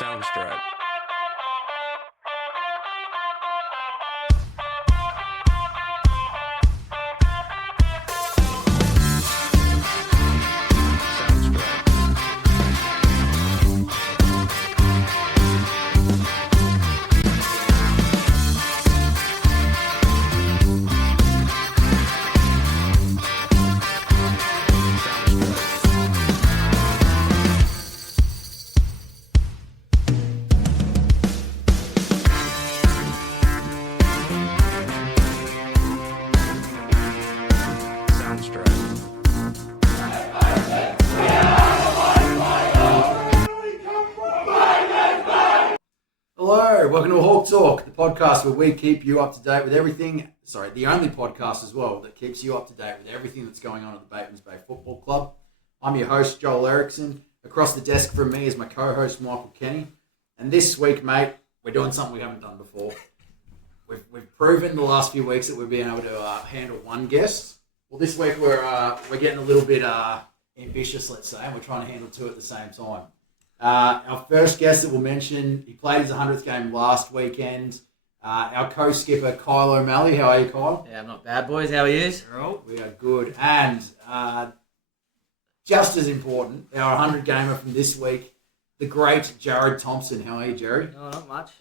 Soundstripe. Hello, welcome to Hawk Talk, the podcast where we keep you up to date with everything. Sorry, the only podcast as well that keeps you up to date with everything that's going on at the Batemans Bay Football Club. I'm your host, Joel Erickson. Across the desk from me is my co-host, Michael Kenny. And this week, mate, we're doing something we haven't done before. We've proven the last few weeks that we've been able to handle one guest. Well, this week we're getting a little bit ambitious, let's say, and we're trying to handle two at the same time. Our first guest that we'll mention, he played his 100th game last weekend. Our co-skipper, Kyle O'Malley. How are you, Kyle? Yeah, I'm not bad, boys. How are you? We are good. And just as important, our 100 gamer from this week, the great Jarrod Thompson. How are you, Jerry? No, not much.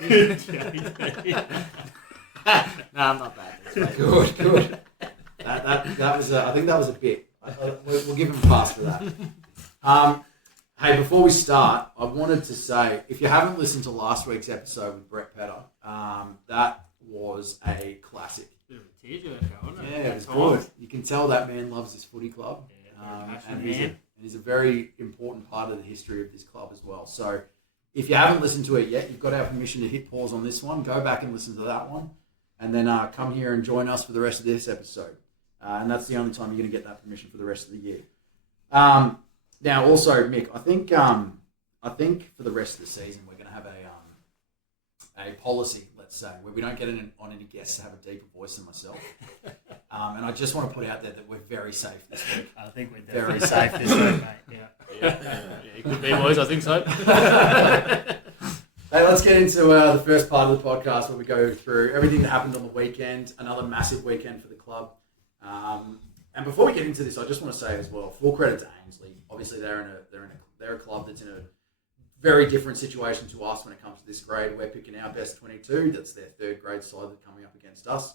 No, I'm not bad. Good. That was I think that was a bit. We'll give him a pass for that. Hey, before we start, I wanted to say, if you haven't listened to last week's episode with Brett Petter, that was a classic. Bit of a tearjerker, wasn't it? Yeah, it was good. You can tell that man loves his footy club. And he's a very important part of the history of this club as well. So if you haven't listened to it yet, you've got our permission to hit pause on this one. Go back and listen to that one. And then come here and join us for the rest of this episode. And that's the only time you're going to get that permission for the rest of the year. Now, also, Mick, I think for the rest of the season we're going to have a policy, let's say, where we don't get on any guests to have a deeper voice than myself. And I just want to put out there that we're very safe this week. I think we're very safe this week, mate. Yeah, it could be, boys. I think so. Hey, let's get into the first part of the podcast where we go through everything that happened on the weekend. Another massive weekend for the club. And before we get into this, I just want to say as well, full credit to Ainsley. Obviously, they're a club that's in a very different situation to us when it comes to this grade. We're picking our best 22. That's their third grade side that's coming up against us.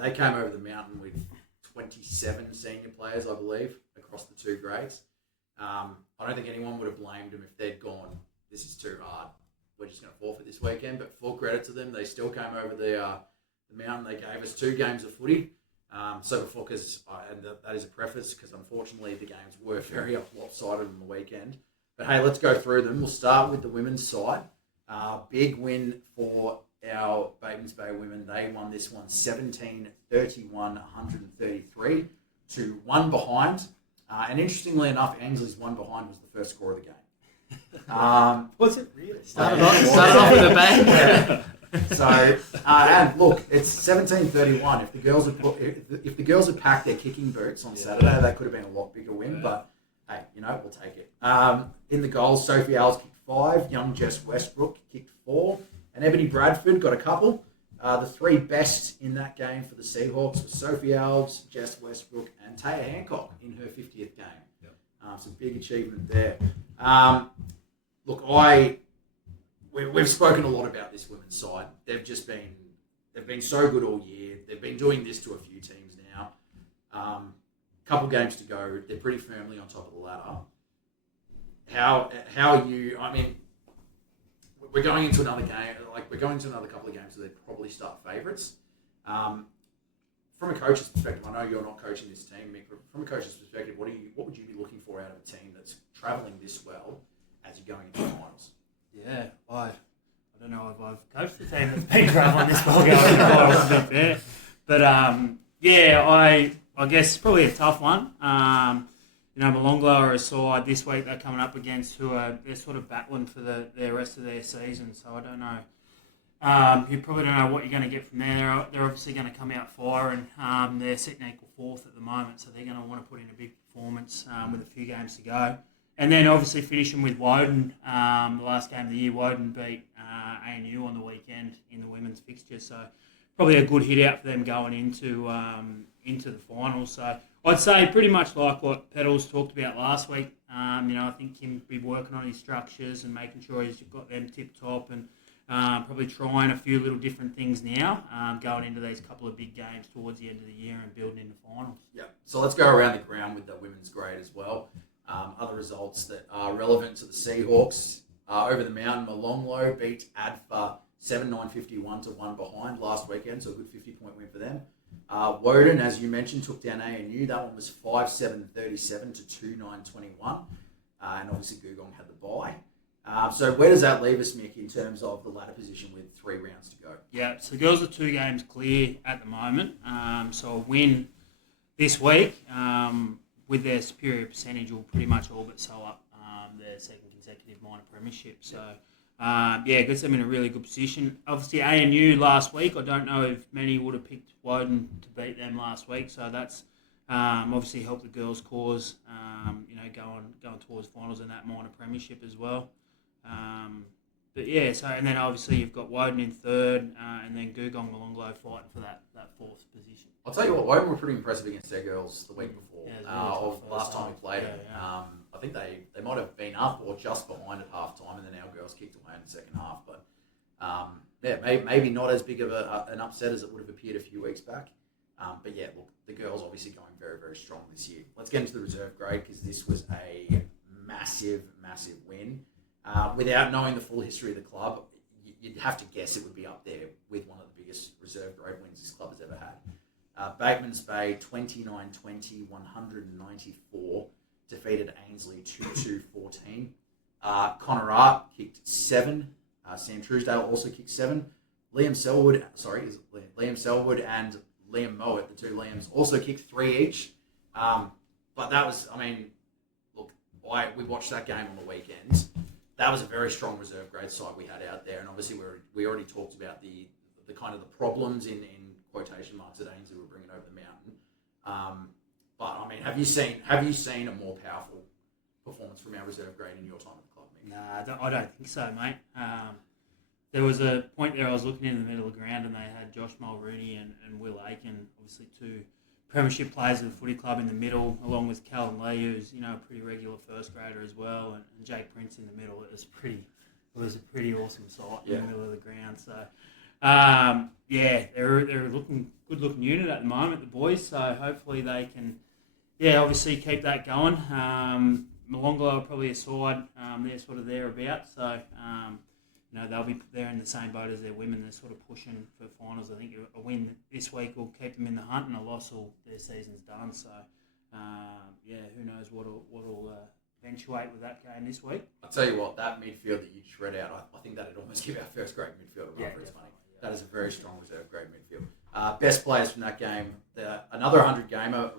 They came over the mountain with 27 senior players, I believe, across the two grades. I don't think anyone would have blamed them if they'd gone, this is too hard, we're just going to forfeit this weekend. But full credit to them. They still came over the mountain. They gave us 2 games of footy. So before, and that is a preface, because unfortunately the games were very lopsided on the weekend. But hey, let's go through them. We'll start with the women's side. Big win for our Batemans Bay women. They won this one 17-31-133 to 1 behind. And interestingly enough, Ainsley's 1 behind was the first score of the game. Was it really? Started off with a bang. Yeah. So, and look, it's 17-31. If the girls had packed their kicking boots on Saturday, that could have been a lot bigger win. But hey, we'll take it. In the goals, Sophie Alves kicked 5, young Jess Westbrook kicked 4, and Ebony Bradford got a couple. The 3 best in that game for the Seahawks were Sophie Alves, Jess Westbrook, and Taya Hancock in her 50th game. Yep. Some big achievement there. Look, We've spoken a lot about this women's side. They've been so good all year. They've been doing this to a few teams now. Couple games to go. They're pretty firmly on top of the ladder. How are you? I mean, we're going into another game. We're going into another couple of games where they'd probably start favourites. From a coach's perspective, I know you're not coaching this team, Mick, but from a coach's perspective, what would you be looking for out of a team that's travelling this well as you're going into the finals? Yeah, I don't know if I've coached the team that's been travelling this ball going to be fair. But I guess it's probably a tough one. Malonglo are a side this week they're coming up against who they're sort of battling for the rest of their season. So I don't know. You probably don't know what you're going to get from there. They're obviously going to come out firing. They're sitting equal 4th at the moment, so they're going to want to put in a big performance with a few games to go. And then obviously finishing with Woden, the last game of the year, Woden beat ANU on the weekend in the women's fixture. So probably a good hit out for them going into the finals. So I'd say pretty much like what Pedals talked about last week. I think Kim will be working on his structures and making sure he's got them tip top and probably trying a few little different things now going into these couple of big games towards the end of the year and building into finals. Yeah. So let's go around the ground with the women's grade as well. Other results that are relevant to the Seahawks. Over the mountain, Malonglo beat ADFA 7-9-51 to 1 behind last weekend, so a good 50-point win for them. Woden, as you mentioned, took down ANU. That one was 5-7-37 to 2-9-21. And obviously Gugong had the bye. So where does that leave us, Mick, in terms of the ladder position with 3 rounds to go? Yeah, so the girls are 2 games clear at the moment. So a win this week with their superior percentage will pretty much all but sew up their second consecutive minor premiership. So gets them in a really good position. Obviously ANU last week, I don't know if many would have picked Woden to beat them last week. So that's obviously helped the girls' cause, going towards finals in that minor premiership as well. And then obviously you've got Woden in third, and then Gugong Malonglo fighting for that 4th position. I'll tell you what, Woden were pretty impressive against their girls the week before. Really Last time we played them. I think they might have been up or just behind at half time, and then our girls kicked away in the second half. But maybe not as big of an upset as it would have appeared a few weeks back. The girls obviously going very, very strong this year. Let's get into the reserve grade because this was a massive, massive win. Without knowing the full history of the club, you'd have to guess it would be up there with one of the biggest reserve grade wins this club has ever had. Bateman's Bay 29-20, 194, defeated Ainsley 2-2-14. Connor kicked 7. Sam Truesdale also kicked 7. Liam Selwood and Liam Mowat, the 2 Liams, also kicked 3 each. But that was, we watched that game on the weekends. That was a very strong reserve grade side we had out there, and obviously we already talked about the kind of the problems in quotation marks that Ainsley were bringing over the mountain. Have you seen a more powerful performance from our reserve grade in your time at the club, Mick? Nah, I don't think so, mate. There was a point there I was looking in the middle of the ground and they had Josh Mulrooney and Will Aiken, obviously 2 Premiership players of the footy club in the middle, along with Callum Lee, who's a pretty regular first grader as well, and Jake Prince in the middle. It was a pretty awesome sight in the middle of the ground. So they're a good looking unit at the moment, the boys. So hopefully they can, obviously keep that going. Malonglo are probably a side, they're sort of thereabouts. So they'll be there in the same boat as their women. They're sort of pushing for finals. I think a win this week will keep them in the hunt, and a loss their season's done. So who knows what'll eventuate with that game this week. I'll tell you what, that midfield that you just read out, I think that'd almost give our first grade midfield a run for its money. That is a very strong reserve grade midfield. Best players from that game, a 100 gamer,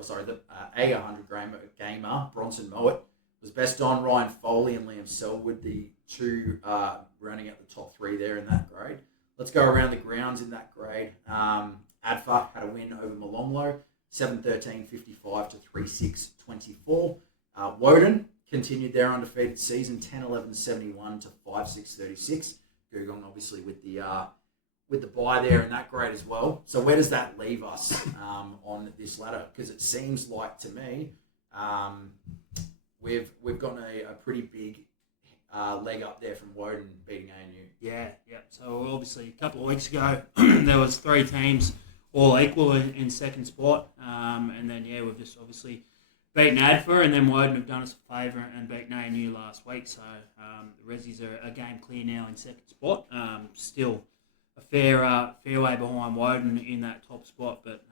Bronson Mowat, was best on. Ryan Foley and Liam Selwood, the 2 rounding out the top 3 there in that grade. Let's go around the grounds in that grade. ADFA had a win over Malonglo, 7-13-55 to 3-6-24. Woden continued their undefeated season, 10-11-71 to 5-6-36. Gugong obviously with the bye there in that grade as well. So where does that leave us on this ladder? Because it seems like to me we've gotten a pretty big leg up there from Woden beating ANU. Yeah. So obviously a couple of weeks ago there was 3 teams all equal in second spot, and then we've just obviously beaten ADFA, and then Woden have done us a favour and beaten ANU last week. So the Rezzies are a game clear now in second spot. Still a fair way behind Woden in that top spot, but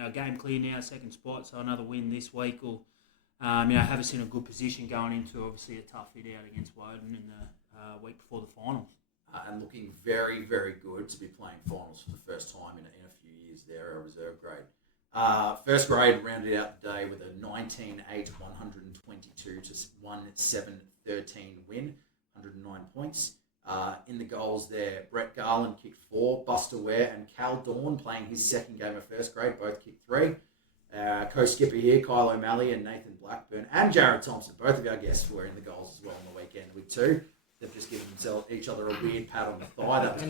a game clear now, second spot. So another win this week will have us in a good position going into obviously a tough hit out against Woden in the week before the finals. And looking very, very good to be playing finals for the first time in a few years there, a reserve grade. First grade rounded out the day with a 19-8, 122 to 1-7-13 win, 109 points. In the goals there, Brett Garland kicked 4, Buster Ware and Cal Dawn playing his second game of first grade, both kicked 3. Co-skipper here, Kyle O'Malley and Nathan Blackburn, and Jarrod Thompson. Both of our guests were in the goals as well on the weekend with 2. They've just given each other a weird pat on the thigh. That was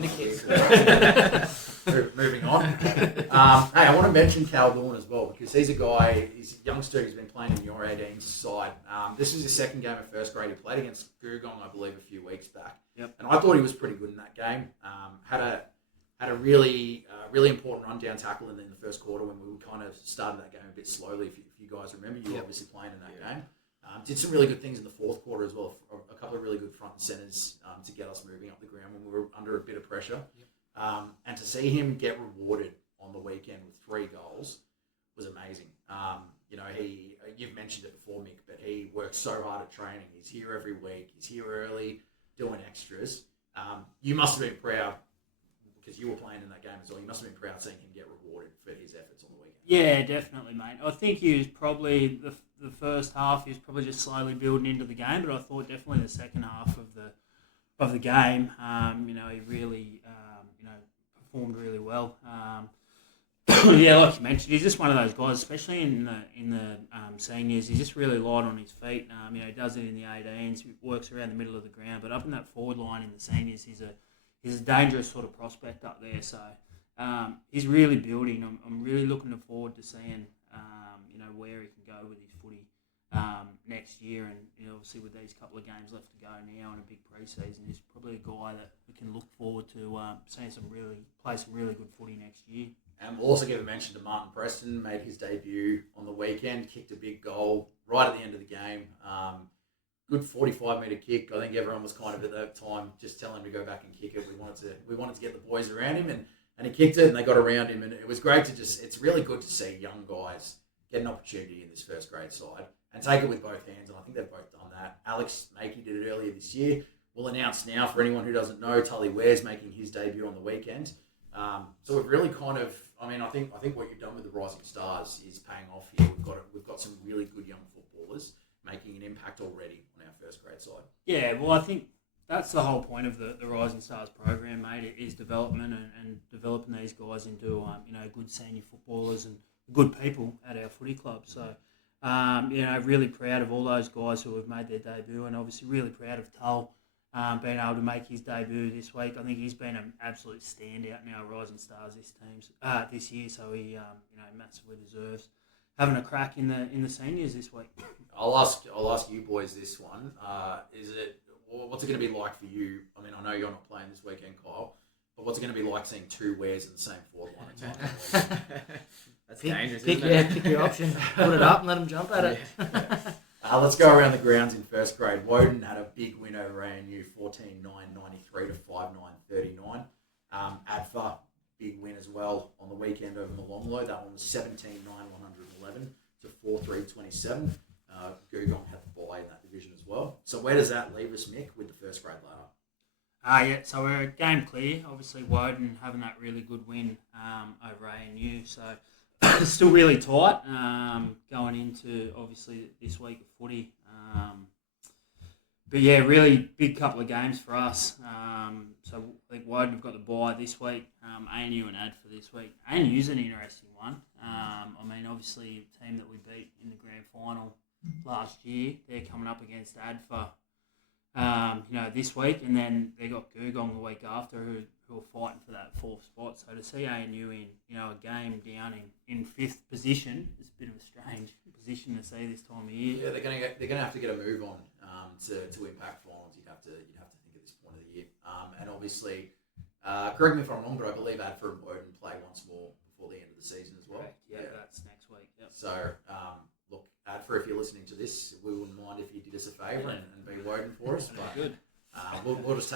weird. Moving on. Hey, I want to mention Cal Dawn as well, because he's a guy, he's a youngster who's been playing in your 18s side. This was his second game of first grade. He played against Gugong, I believe, a few weeks back. Yep. And I thought he was pretty good in that game. Had a really important run-down tackle in the first quarter when we kind of started that game a bit slowly. If you guys remember, you were obviously playing in that game. Did some really good things in the fourth quarter as well. A couple of really good front and centres to get us moving up the ground when we were under a bit of pressure. And to see him get rewarded on the weekend with 3 goals was amazing. You've mentioned it before, Mick, but he works so hard at training. He's here every week. He's here early, doing extras. You must have been proud, because you were playing in that game as well. You must have been proud seeing him get rewarded for his efforts on the weekend. Yeah, definitely, mate. I think he was probably the first half. He was probably just slowly building into the game, but I thought definitely the second half of the game, he really performed really well. Yeah, like you mentioned, he's just one of those guys, especially in the seniors. He's just really light on his feet. He does it in the 18s. He works around the middle of the ground, but up in that forward line in the seniors, he's a dangerous sort of prospect up there. So he's really building. I'm really looking forward to seeing where he can go with his footy next year, and obviously with these couple of games left to go now and a big pre-season, he's probably a guy that we can look forward to seeing play some really good footy next year. And we'll also give a mention to Martin Preston, made his debut on the weekend, kicked a big goal right at the end of the game. Good 45-metre kick. I think everyone was kind of at that time just telling him to go back and kick it. We wanted to get the boys around him, and he kicked it, and they got around him, and it was great to it's really good to see young guys get an opportunity in this first grade side and take it with both hands, and I think they've both done that. Alex Makey did it earlier this year. We'll announce now, for anyone who doesn't know, Tully Ware's making his debut on the weekend. So we've really kind of, I think what you've done with the Rising Stars is paying off here. We've got some really good young footballers making an impact already on our first grade side. Yeah, well, I think that's the whole point of the Rising Stars program, mate. It is development and developing these guys into good senior footballers and good people at our footy club. So really proud of all those guys who have made their debut, and obviously really proud of Tull being able to make his debut this week. I think he's been an absolute standout in our Rising Stars this year. So he massively deserves having a crack in the seniors this week. I'll ask you boys this one. What's it going to be like for you? I mean, I know you're not playing this weekend, Kyle, but what's it going to be like seeing 2 Wares in the same forward line at time? That's dangerous. Pick your option. Put it up and let them jump at it. Let's go around the grounds in first grade. Woden had a big win over ANU, 14-9-93 to 5-9-39. ADFA, big win as well on the weekend over Malonglo. That one was 17-9-111 to 4-3-27. Gugong had the bye in that division as well. So where does that leave us, Mick, with the first grade ladder? So we're game clear. Obviously, Woden having that really good win over ANU. So it's still really tight going into, obviously, this week of footy. But yeah, really big couple of games for us. So I think Woden have got the bye this week, ANU and AD for this week. ANU's an interesting one. Obviously, a team that we beat in the grand final last year, they're coming up against ADFA this week, and then they got Gugong the week after who are fighting for that 4th spot. So to see ANU in a game down in 5th position, it's a bit of a strange position to see this time of year. Yeah, they're gonna have to get a move on to impact finals. You'd have to think at this point of the year. And obviously, correct me if I'm wrong, but I believe Adfer and Woden play once more before the end of the season as well. Correct. Yeah, that's next week. Yep. So look, Adfer, if you're listening to this, we wouldn't mind if you did us a favour and be Woden for us. But good. We'll just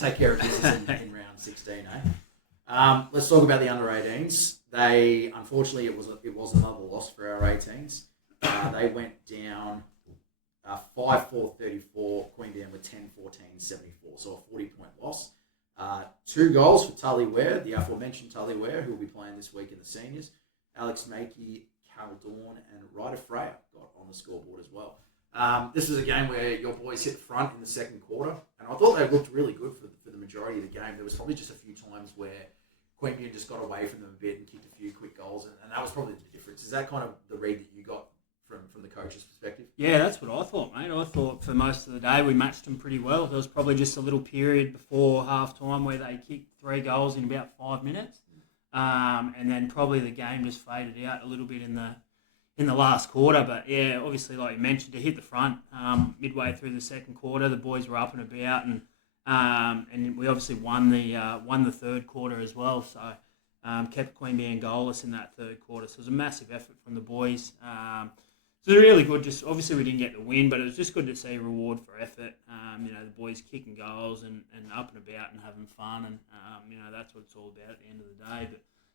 take care of business in round 16, eh? Let's talk about the under 18s. They unfortunately it was another loss for our 18s. They went down 5-4-34. Queanbeyan with 10-14-74, so a 40-point loss. 2 goals for Tully Ware, the aforementioned Tully Ware, who will be playing this week in the seniors. Alex Makey, Carol Dawn, and Ryder Freya got on the scoreboard as well. This was a game where your boys hit front in the second quarter, and I thought they looked really good for the majority of the game. There was probably just a few times where Queanbeyan just got away from them a bit and kicked a few quick goals, and that was probably the difference. Is that kind of the read that you got from the coach's perspective? Yeah, that's what I thought, mate. I thought for most of the day we matched them pretty well. There was probably just a little period before half time where they kicked 3 goals in about 5 minutes, and then probably the game just faded out a little bit in the last quarter. But yeah, obviously, like you mentioned, to hit the front midway through the second quarter, the boys were up and about, and we obviously won the third quarter as well. So kept Queanbeyan goalless in that third quarter. So it was a massive effort from the boys. So really good. Just obviously we didn't get the win, but it was just good to see a reward for effort. The boys kicking goals and up and about and having fun, and that's what it's all about at the end of the day.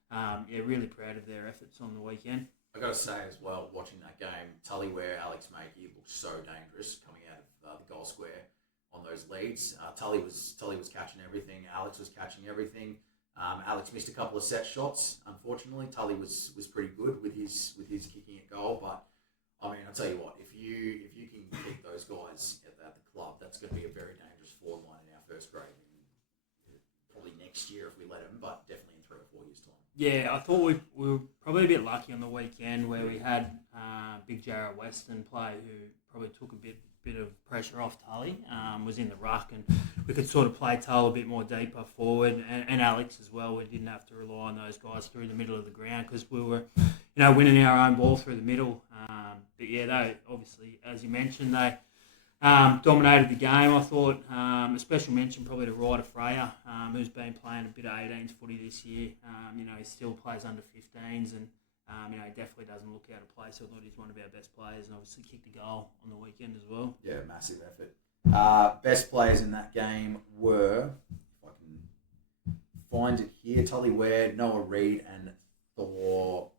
But really proud of their efforts on the weekend. I got to say as well, watching that game, Tully where Alex Makey looked so dangerous coming out of the goal square on those leads. Tully was catching everything. Alex was catching everything. Alex missed a couple of set shots. Unfortunately, Tully was pretty good with his kicking at goal. But I mean, I'll tell you what, if you can keep those guys at the club, that's going to be a very dangerous forward line in our first grade. Probably next year if we let them, but definitely in 3 or 4 years' time. Yeah, I thought we were probably a bit lucky on the weekend where we had big Jarrod Weston play, who probably took a bit of pressure off Tully, was in the ruck, and we could sort of play Tully a bit more deeper forward, and Alex as well. We didn't have to rely on those guys through the middle of the ground because we were, winning our own ball through the middle. But yeah, they obviously, as you mentioned, they dominated the game. I thought a special mention probably to Ryder Freya, who's been playing a bit of 18s footy this year. He still plays under 15s, and he definitely doesn't look out of place. I thought he's one of our best players, and obviously kicked a goal on the weekend as well. Yeah, massive effort. Best players in that game were, if I can find it here, Tully Ware, Noah Reid, and Thor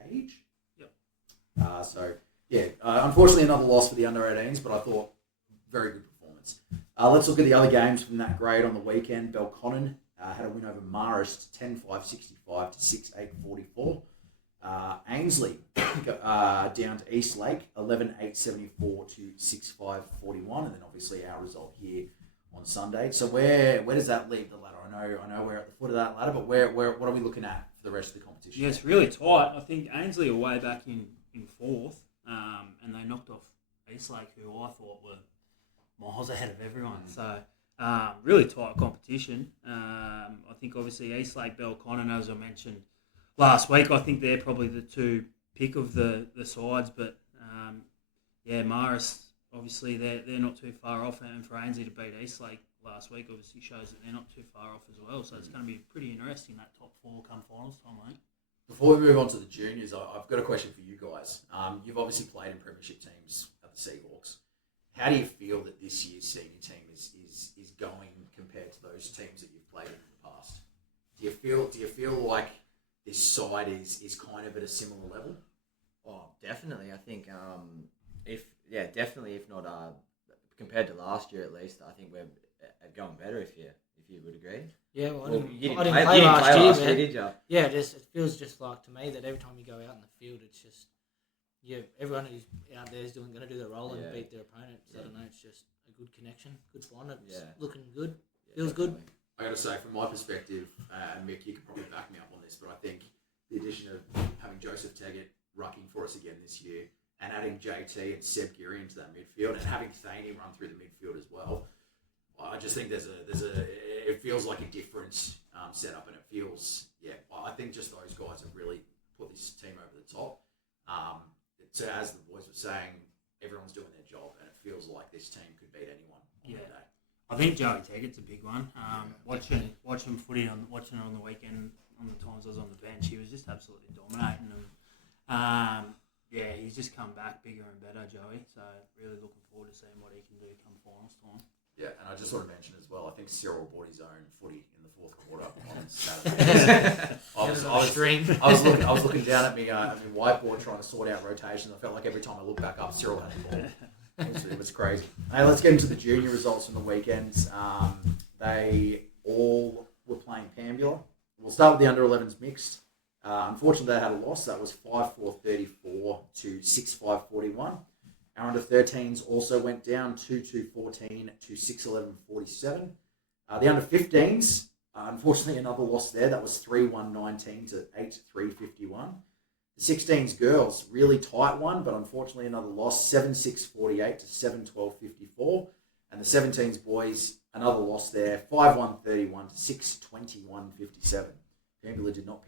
Page. Yep. Unfortunately another loss for the under-18s, but I thought very good performance. Let's look at the other games from that grade on the weekend. Belconnen had a win over Marist, 10-5-65 to 6-8-44. Ainsley down to Eastlake, 11-8-74 to 6-5-41, and then obviously our result here on Sunday. So where does that leave the ladder? I know we're at the foot of that ladder, but what are we looking at for the rest of the competition? Yeah, it's really tight. I think Ainsley are way back in fourth, and they knocked off Eastlake, who I thought were miles ahead of everyone. So really tight competition. I think obviously Eastlake, Belconnen, as I mentioned last week, I think they're probably the two pick of the sides, but Marist, obviously they're not too far off, and for Ainsley to beat Eastlake last week obviously shows that they're not too far off as well. So it's going to be pretty interesting, that top 4 come finals time, mate. Before we move on to the juniors, I've got a question for you guys. You've obviously played in Premiership teams at the Seahawks. How do you feel that this year's senior team is going compared to those teams that you've played in the past? Do you feel like this side is kind of at a similar level? Oh, definitely. I think definitely. If not compared to last year, at least, I think we're going better. If you would agree. Yeah, well, you I didn't play last year, did you? Yeah, it feels just like to me that every time you go out in the field, it's just everyone who's out there is going to do their role and beat their opponent. So I don't know, it's just a good connection, good bond. It's looking good, feels good. I got to say, from my perspective, and Mick, you could probably back me up on this, but I think the addition of having Joseph Teggett rucking for us again this year, and adding JT and Seb Geary into that midfield, and having Thaney run through the midfield as well, I just think it feels like a different setup, and it feels, I think just those guys have really put this team over the top. So as the boys were saying, everyone's doing their job, and it feels like this team could beat anyone on the day. I think Joey Teggett's a big one. Watching footy watching it on the weekend, on the times I was on the bench, he was just absolutely dominating them. He's just come back bigger and better, Joey. So really looking forward to seeing what he can do come finals time. Yeah, and I just want to mention as well, I think Cyril bought his own footy in the fourth quarter on Saturday. I was looking down at me whiteboard trying to sort out rotations. I felt like every time I looked back up, Cyril had the ball. It was crazy. Hey, let's get into the junior results from the weekends. They all were playing Pambula. We'll start with the under-11s mixed. Unfortunately, they had a loss. That was 5-4-34 to 6-5-41. Our under-13s also went down 2-2-14 to 6-11-47. The under-15s unfortunately, another loss there. That was 3-1-19 to 8-3-51. The 16s girls, really tight one, but unfortunately another loss, 7-6-48 to 7-12-54. And the 17s boys, another loss there, 5-1-31 to 6-21-57. Pambula did not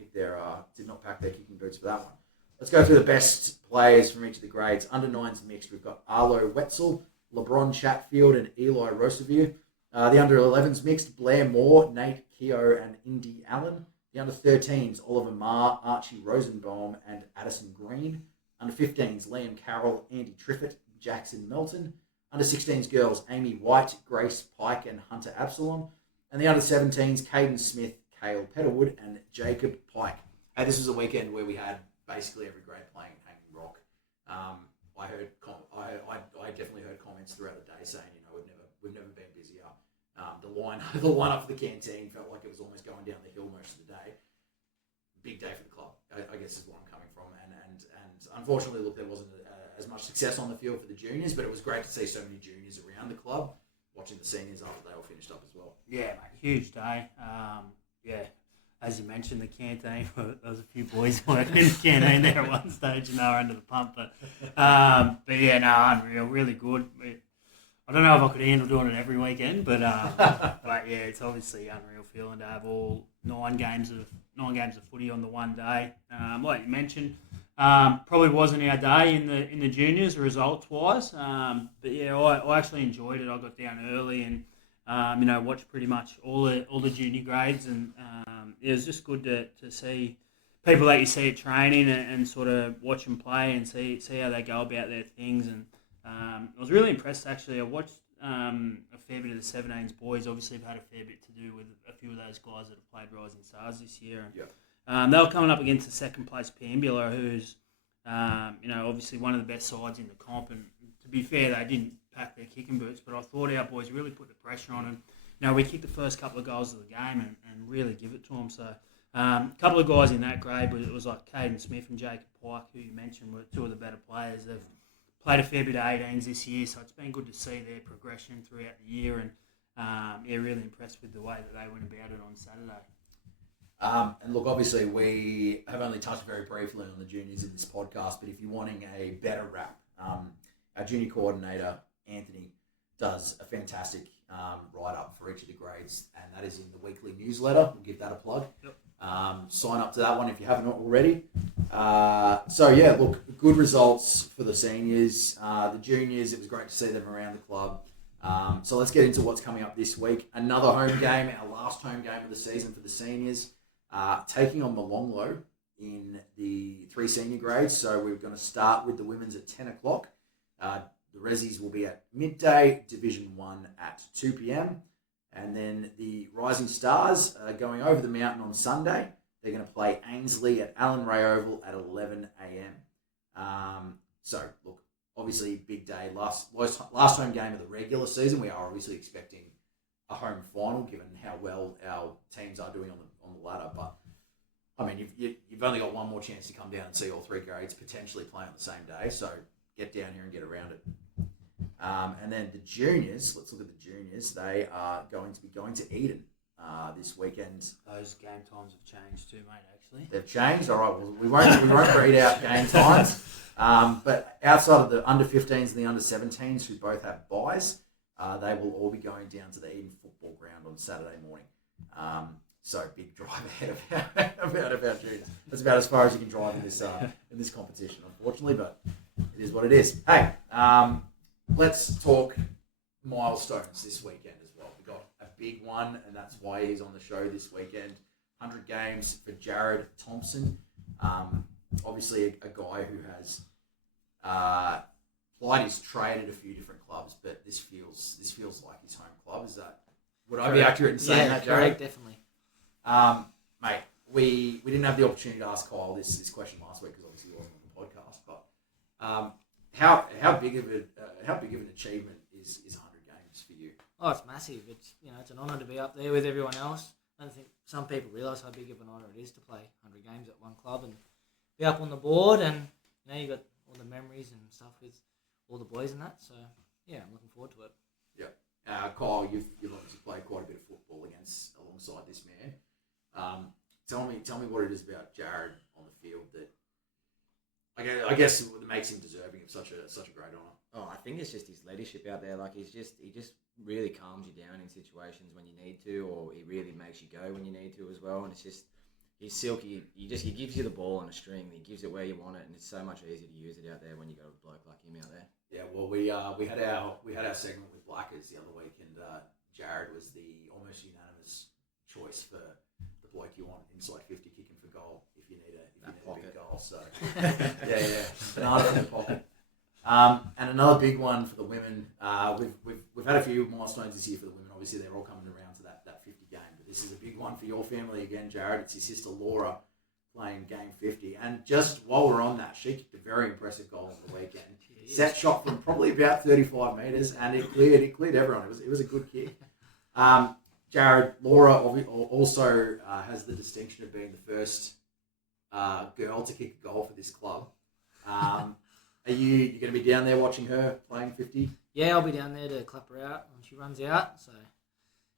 pack their kicking boots for that one. Let's go through the best players from each of the grades. Under 9s mixed, we've got Arlo Wetzel, LeBron Chatfield, and Eli Rosevier. The under 11s mixed, Blair Moore, Nate Keogh, and Indy Allen. The under 13s, Oliver Marr, Archie Rosenbaum, and Addison Green. Under 15s, Liam Carroll, Andy Triffett, Jackson Melton. Under 16s girls, Amy White, Grace Pike, and Hunter Absalom. And the under 17s, Caden Smith, Cale Petterwood, and Jacob Pike. Hey, this was a weekend where we had basically every grade playing Hanging Rock. I definitely heard comments throughout the day saying, we've never been busier. The line up for the canteen felt like it was almost going down the hill most of the day. Big day for the club, I guess is where I'm coming from. And unfortunately, look, there wasn't as much success on the field for the juniors, but it was great to see so many juniors around the club watching the seniors after they all finished up as well. Yeah, mate, huge day. As you mentioned, the canteen, there was a few boys working in the canteen there at one stage and they were under the pump. But yeah, no, unreal, really good. I don't know if I could handle doing it every weekend, but yeah, it's obviously unreal feeling to have all nine games of footy on the one day. Like you mentioned, probably wasn't our day in the juniors results wise, but yeah, I actually enjoyed it. I got down early and watched pretty much all the junior grades, and it was just good to see people that you see at training and sort of watch them play and see how they go about their things. And I was really impressed, actually. I watched a fair bit of the 17s boys. Obviously, I've had a fair bit to do with a few of those guys that have played Rising Stars this year. Yeah. They were coming up against the second place Pambula, who's obviously one of the best sides in the comp. And to be fair, they didn't pack their kicking boots, but I thought our boys really put the pressure on them. We kicked the first couple of goals of the game and really give it to them. So a couple of guys in that grade, but it was like Caden Smith and Jacob Pike, who you mentioned, were two of the better players. They've played a fair bit of 18s this year, so it's been good to see their progression throughout the year, and really impressed with the way that they went about it on Saturday. And look, obviously we have only touched very briefly on the juniors in this podcast, but if you're wanting a better wrap, our junior coordinator, Anthony, does a fantastic write-up for each of the grades, and that is in the weekly newsletter. We'll give that a plug. Yep. Sign up to that one if you haven't already. So yeah, look, good results for the seniors. The juniors, it was great to see them around the club. So let's get into what's coming up this week. Another home game, our last home game of the season for the seniors, taking on Molonglo in the 3 senior grades. So we're going to start with the women's at 10 o'clock. The Rezzies will be at midday, Division 1 at 2 p.m. And then the Rising Stars are going over the mountain on Sunday. They're going to play Ainsley at Allen Ray Oval at 11 a.m. So, look, obviously big day. Last home game of the regular season. We are obviously expecting a home final, given how well our teams are doing on the ladder. But, I mean, you've only got one more chance to come down and see all 3 grades potentially play on the same day. So, get down here and get around it. And then the juniors, let's look at the juniors. They are going to be going to Eden this weekend. Those game times have changed too, mate, actually. They've changed? All right, well, we won't read out game times. But outside of the under-15s and the under-17s, who both have buys, they will all be going down to the Eden football ground on Saturday morning. So big drive ahead of our juniors. That's about as far as you can drive in this competition, unfortunately, but it is what it is. Hey, let's talk milestones this weekend as well. We've got a big one, and that's why he's on the show this weekend. 100 games for Jarrod Thompson. Obviously, a guy who has plied his trade at a few different clubs, but this feels like his home club. Would I be accurate in saying that, Jarrod? Correct, definitely. Mate, we didn't have the opportunity to ask Kyle this question last week because obviously he wasn't on the podcast. But how big of an achievement is 100 games for you? Oh, it's massive. It's an honour to be up there with everyone else. I don't think some people realise how big of an honour it is to play 100 games at one club and be up on the board, and you got all the memories and stuff with all the boys and that. So yeah, I'm looking forward to it. Yeah. Kyle, you've obviously played quite a bit of football alongside this man. tell me what it is about Jarrod on the field that I guess makes him deserving of such a great honour. Oh, I think it's just his leadership out there. Like he just really calms you down in situations when you need to, or he really makes you go when you need to as well. And it's just he's silky. He gives you the ball on a string. He gives it where you want it, and it's so much easier to use it out there when you got a bloke like him out there. Yeah, well, we had our segment with Blackers the other week, and Jarrod was the almost unanimous choice for the bloke you want inside 50 kicking for goal if you need a big goal. So yeah, banana in the pocket. And another big one for the women. We've had a few milestones this year for the women. Obviously, they're all coming around to that 50 game, but this is a big one for your family again, Jarrod. It's your sister Laura playing game 50, and just while we're on that, she kicked a very impressive goal on the weekend. Set shot from probably about 35 metres, and it cleared everyone. It was a good kick. Jarrod, Laura also has the distinction of being the first girl to kick a goal for this club. Are you going to be down there watching her playing 50? Yeah, I'll be down there to clap her out when she runs out. So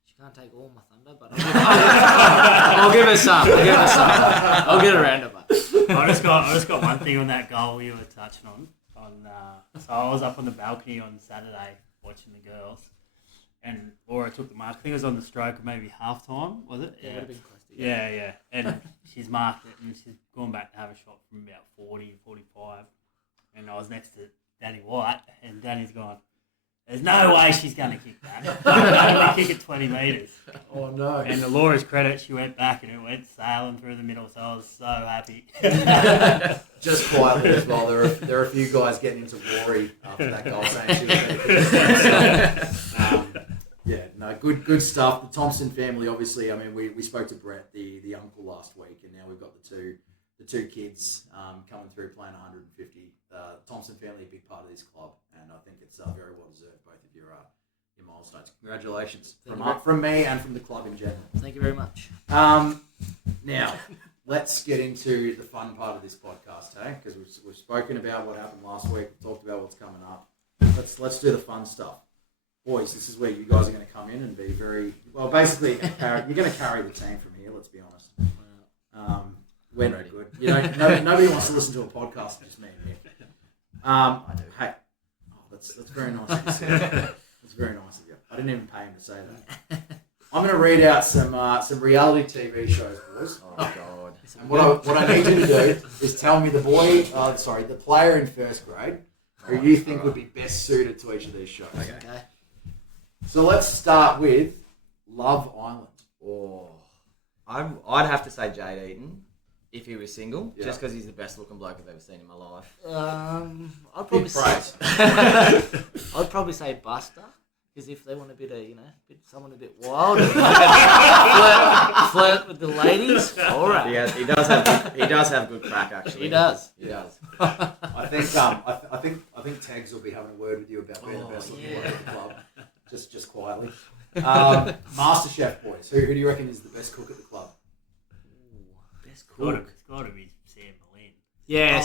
she can't take all my thunder, but I'll give her some. I'll get around her. But I just got one thing on that goal you were touching on. So I was up on the balcony on Saturday watching the girls, and Laura took the mark. I think it was on the stroke of maybe half time, was it? yeah, it would have been close to Yeah. And she's marked it, and she's gone back to have a shot from about 40, 45. And I was next to Danny White, and Danny's gone, there's no way she's going to kick that. I'm going to kick it 20 metres. Oh, no. And to Laura's credit, she went back and it went sailing through the middle, so I was so happy. Just quietly as well, there are a few guys getting into glory after that goal saying she was going to kick it. Good stuff. The Thompson family, obviously, I mean, we spoke to Brett, the uncle, last week, and now we've got the two kids coming through playing 150. Thompson family, a big part of this club, and I think it's very well deserved, both of your milestones. Congratulations from me and from the club in general. Thank you very much. Now, let's get into the fun part of this podcast, because we've spoken about what happened last week, we've talked about what's coming up. Let's do the fun stuff. Boys, this is where you guys are going to come in and be very, well, basically, you're going to carry the team from here, let's be honest. We're no good. You know, nobody wants to listen to a podcast, just me and Nick. I do. Hey, that's very nice of you. That's very nice of you. I didn't even pay him to say that. I'm going to read out some reality TV shows, boys. Oh God! And what I need you to do is tell me the player in first grade who you think would be best suited to each of these shows. Okay. So let's start with Love Island. Oh, I'd have to say Jade Eaton. If he was single, Yeah. just because he's the best looking bloke I've ever seen in my life. I'd probably praise. I'd probably say Buster, because if they want a bit of, someone a bit wild, and flirt with the ladies, all right. He does have good crack actually. He does. I think Tags will be having a word with you about being the best looking bloke at the club, just quietly. MasterChef boys, who do you reckon is the best cook at the club? It's got to be Sam Malin. Yeah,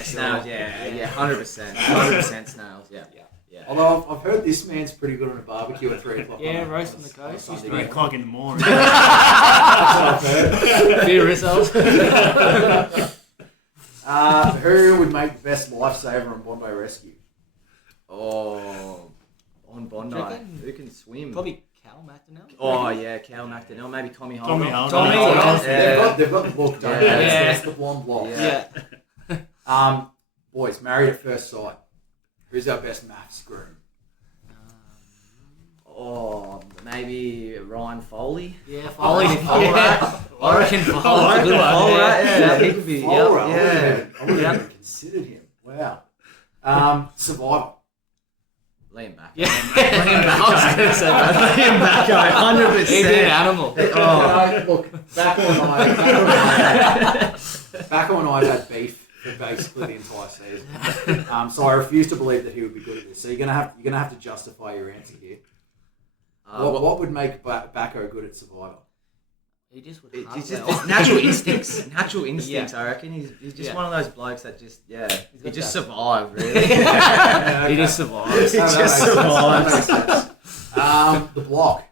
snails. Yeah, 100%, snails. Yeah. Although I've heard this man's pretty good on a barbecue at 3 o'clock. Yeah, roasting the coast. Used 3 o'clock in the morning. Fear yourselves. Who would make the best lifesaver on Bondi Rescue? Oh, on Bondi. reckon? Who can swim? Probably Cal McDonnell. Oh yeah, Cal McDonnell, maybe Tommy Holder. Tommy Holder. They've got the look, don't they? Yeah. It's the blonde block. Yeah. Boys, Married at First Sight. Who's our best maths groom? Oh, maybe Ryan Foley. Yeah, Foley. Yeah. I reckon Foley's a good one. Yeah, he could be. Fowler, Yeah. I wouldn't even considered him. Wow. Survivor. Liam back. Yeah. Liam back. 100%. He's an animal. Look, Bacco and I had beef for basically the entire season. So I refuse to believe that he would be good at this. So you're gonna have to justify your answer here. What would make Bacco good at Survivor? He just would. It's just natural instincts. Natural instincts. I reckon he's just Yeah. one of those blokes that just he got just that. survived really. He just survives. He just survives. That makes sense. The block.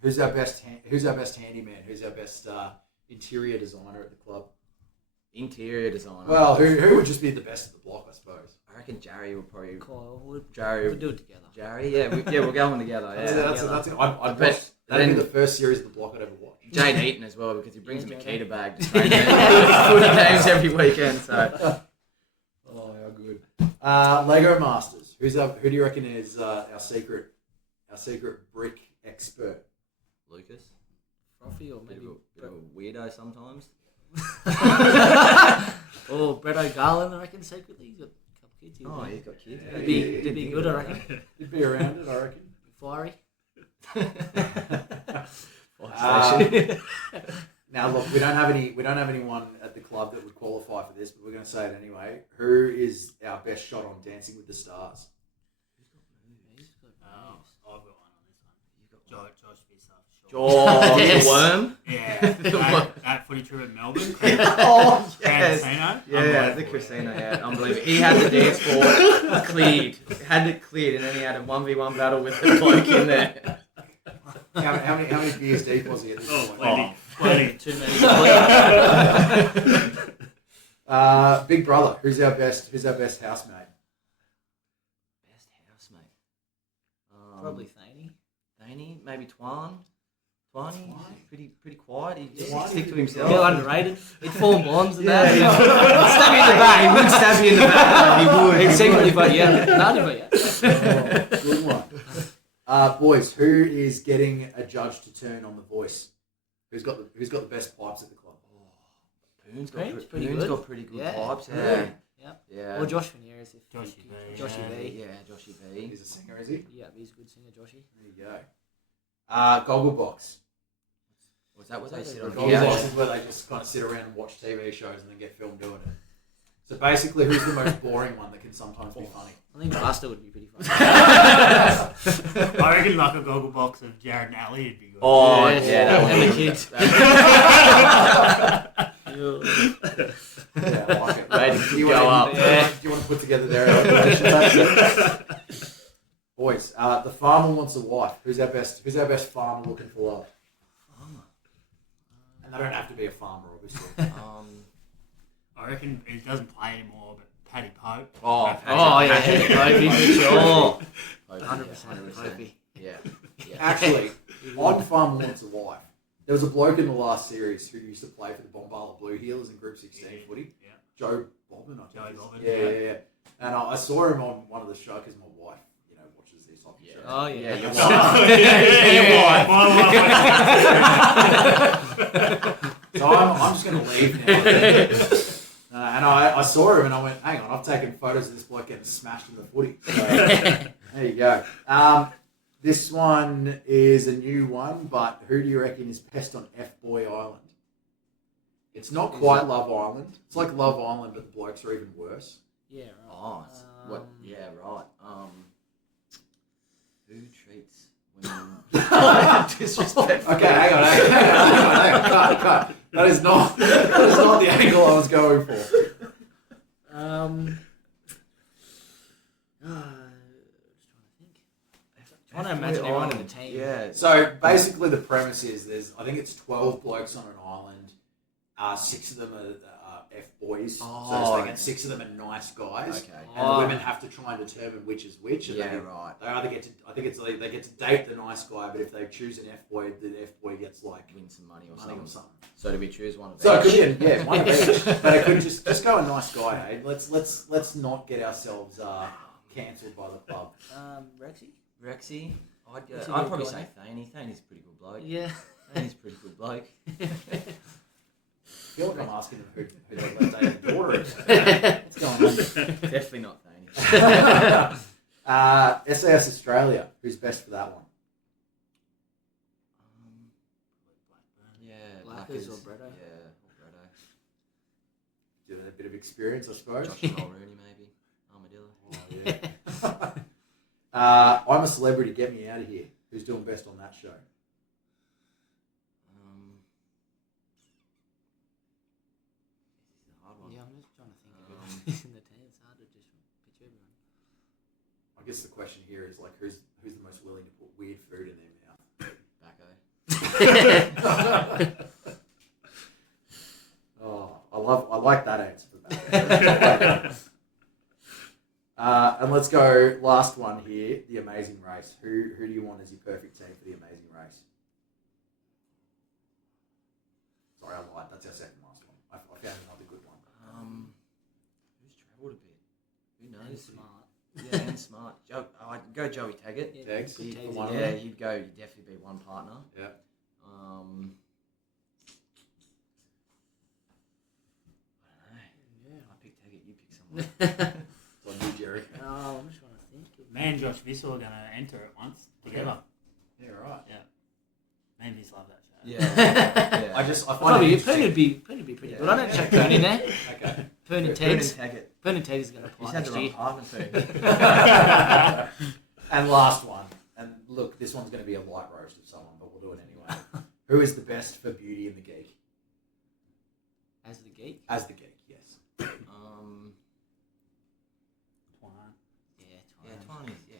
Who's our best handyman? Who's our best interior designer at the club? Interior designer. Well, who would just be the best at the block, I suppose? I reckon Jarry would probably. Kyle would. Jarry We'll do it together. Jarry, we're going together. Yeah, That's it. I'd bet- watch. That'd be the first series of the block I'd ever watch. Jane Eaton as well, because he brings Yeah, a Jane Makita bag to train footy games every weekend. So Oh, how good. Lego Masters. Who do you reckon is our secret brick expert? Lucas, Frothy or bit maybe of a weirdo sometimes. or Brett O'Garland, I reckon, secretly. He's got a couple kids. Oh, he's got kids. He'd be good, I reckon. He'd be around it, I reckon. Fiery. Now look, we don't have anyone at the club that would qualify for this, but we're going to say it anyway. Who is our best shot on Dancing with the Stars? I've got one on this one. You got Josh Bissell. Oh, Yes. the worm. Yeah, that footy trip at Melbourne. Oh, Grand yes. Casino. Yeah, the casino, yeah, unbelievable. He had the dance floor cleared, had it cleared, and then he had a 1v1 battle with the bloke in there. How many beers deep was he at this point? Plenty. Too many. Big brother. Who's our best housemate? Best housemate. Probably Thaney. Thaney, maybe Twan. Twani, pretty quiet. He just Twani? stick to himself. Yeah, underrated. He'd form bonds and that. Yeah, stab you in the back. He would stab you in the back. He would. He'd secretly vote yeah. None of it yet. Oh, good one. Boys, who is getting a judge to turn on The Voice? Who's got the best pipes at the club? Poon's Poon's pretty good Yeah. pipes. Yeah. Yeah. Or Josh Veneers. Joshy V. Joshy V. Yeah, Joshy V. He's a singer, is he? Yeah, he's a good singer, Joshy. There you go. Gogglebox. Was that what they said on Gogglebox here? is where they just kind of sit around and watch TV shows and then get filmed doing it. So basically, who's the most boring one that can sometimes be funny? I think Buster would be pretty funny. I reckon like a goggle box of Jarrod and Ali would be good. Oh, Yes. yeah, that And one. the kids. Yeah, I like it. Rating Do could you go want up. to put together their evaluation? Boys, the farmer wants a wife. Who's our best farmer looking for love? And they don't have to be a farmer, obviously. I reckon he doesn't play anymore, but Paddy Pope. Oh, Yeah, Kobe for sure. 100%. 100%. Yeah. Actually, on Farmer Wants a Wife, there was a bloke in the last series who used to play for the Bombala Blue Heelers in Group 16 footy. Yeah. Joe Bobbin, I think. Joey Bobbin, Yeah. And I saw him on one of the shows because my wife, watches these hockey shows. Oh, yeah. Yeah, you're So I'm just going to leave now. And I saw him and I went, hang on, I've taken photos of this bloke getting smashed in the footy. So, there you go. This one is a new one, but who do you reckon is best on F-Boy Island? It's not quite Love Island. It's like Love Island, but the blokes are even worse. Yeah, right. Oh, what? Yeah, right. Who treats women disrespectful? Okay, hang on. Cut. That is not the angle I was going for. I want to imagine everyone in the team. Yeah. So basically, the premise is I think it's 12 blokes on an island. 6 of them are F-boys. Oh. So it's like 6 of them are nice guys. Okay. And the women have to try and determine which is which. And Yeah, right. They either get to, I think it's like they get to date the nice guy, but if they choose an F-boy, the F-boy gets like Win some money or money or something. something. So do we choose one of So it each? could be one of each. But it could just go a nice guy, hey? Let's not get ourselves cancelled by the club. Rexy? I'd What's he probably doing? say Thaney. Thaney's a pretty good bloke. Yeah. Thaney's a pretty good bloke. I feel like I'm asking them who their left daughter is. What's going on? Definitely not Thaney. SAS Australia, who's best for that one? Yeah, Blackers or Bretto? Yeah, or Bretto. Do you have a bit of experience, I suppose? Josh Mulrooney maybe. Armadillo. Oh, yeah. I'm a Celebrity, Get Me Out of Here. Who's doing best on that show? This is a hard one. Yeah, I'm just trying to think of who's in the team. It's hard to just pitch everyone. I guess the question here is like, who's the most willing to put weird food in their mouth? Backo. I like that answer for that. And let's go last one here. The Amazing Race. Who do you want as your perfect team for the Amazing Race? Sorry, I lied. That's our second last one. I found another good one. Who's travelled a bit? Who knows? And smart. Yeah, and smart. I'd go Joey Taggart. Yeah, Tags, good tags. one of Yeah, them. he'd definitely be one partner. Yeah. I don't know. Yeah. I pick Taggart, you pick someone. It's on you, Jerry. Oh, I'm just trying to think. Me and Josh Vissel are going to enter it once together. Yeah, right. Me and Viss love that show. Yeah. Yeah. I find Probably it Poon would be pretty Yeah. good. I don't check Poon in there. Okay. Poon and Poon Tags. and Taggart. Poon and Tags is going to He's apply had next the wrong year. partner too. And last one. And look, this one's going to be a light roast of someone, but we'll do it anyway. Who is the best for Beauty and the Geek? As the geek. As the Geek, yes. Twine. Yeah, Twine is, yeah.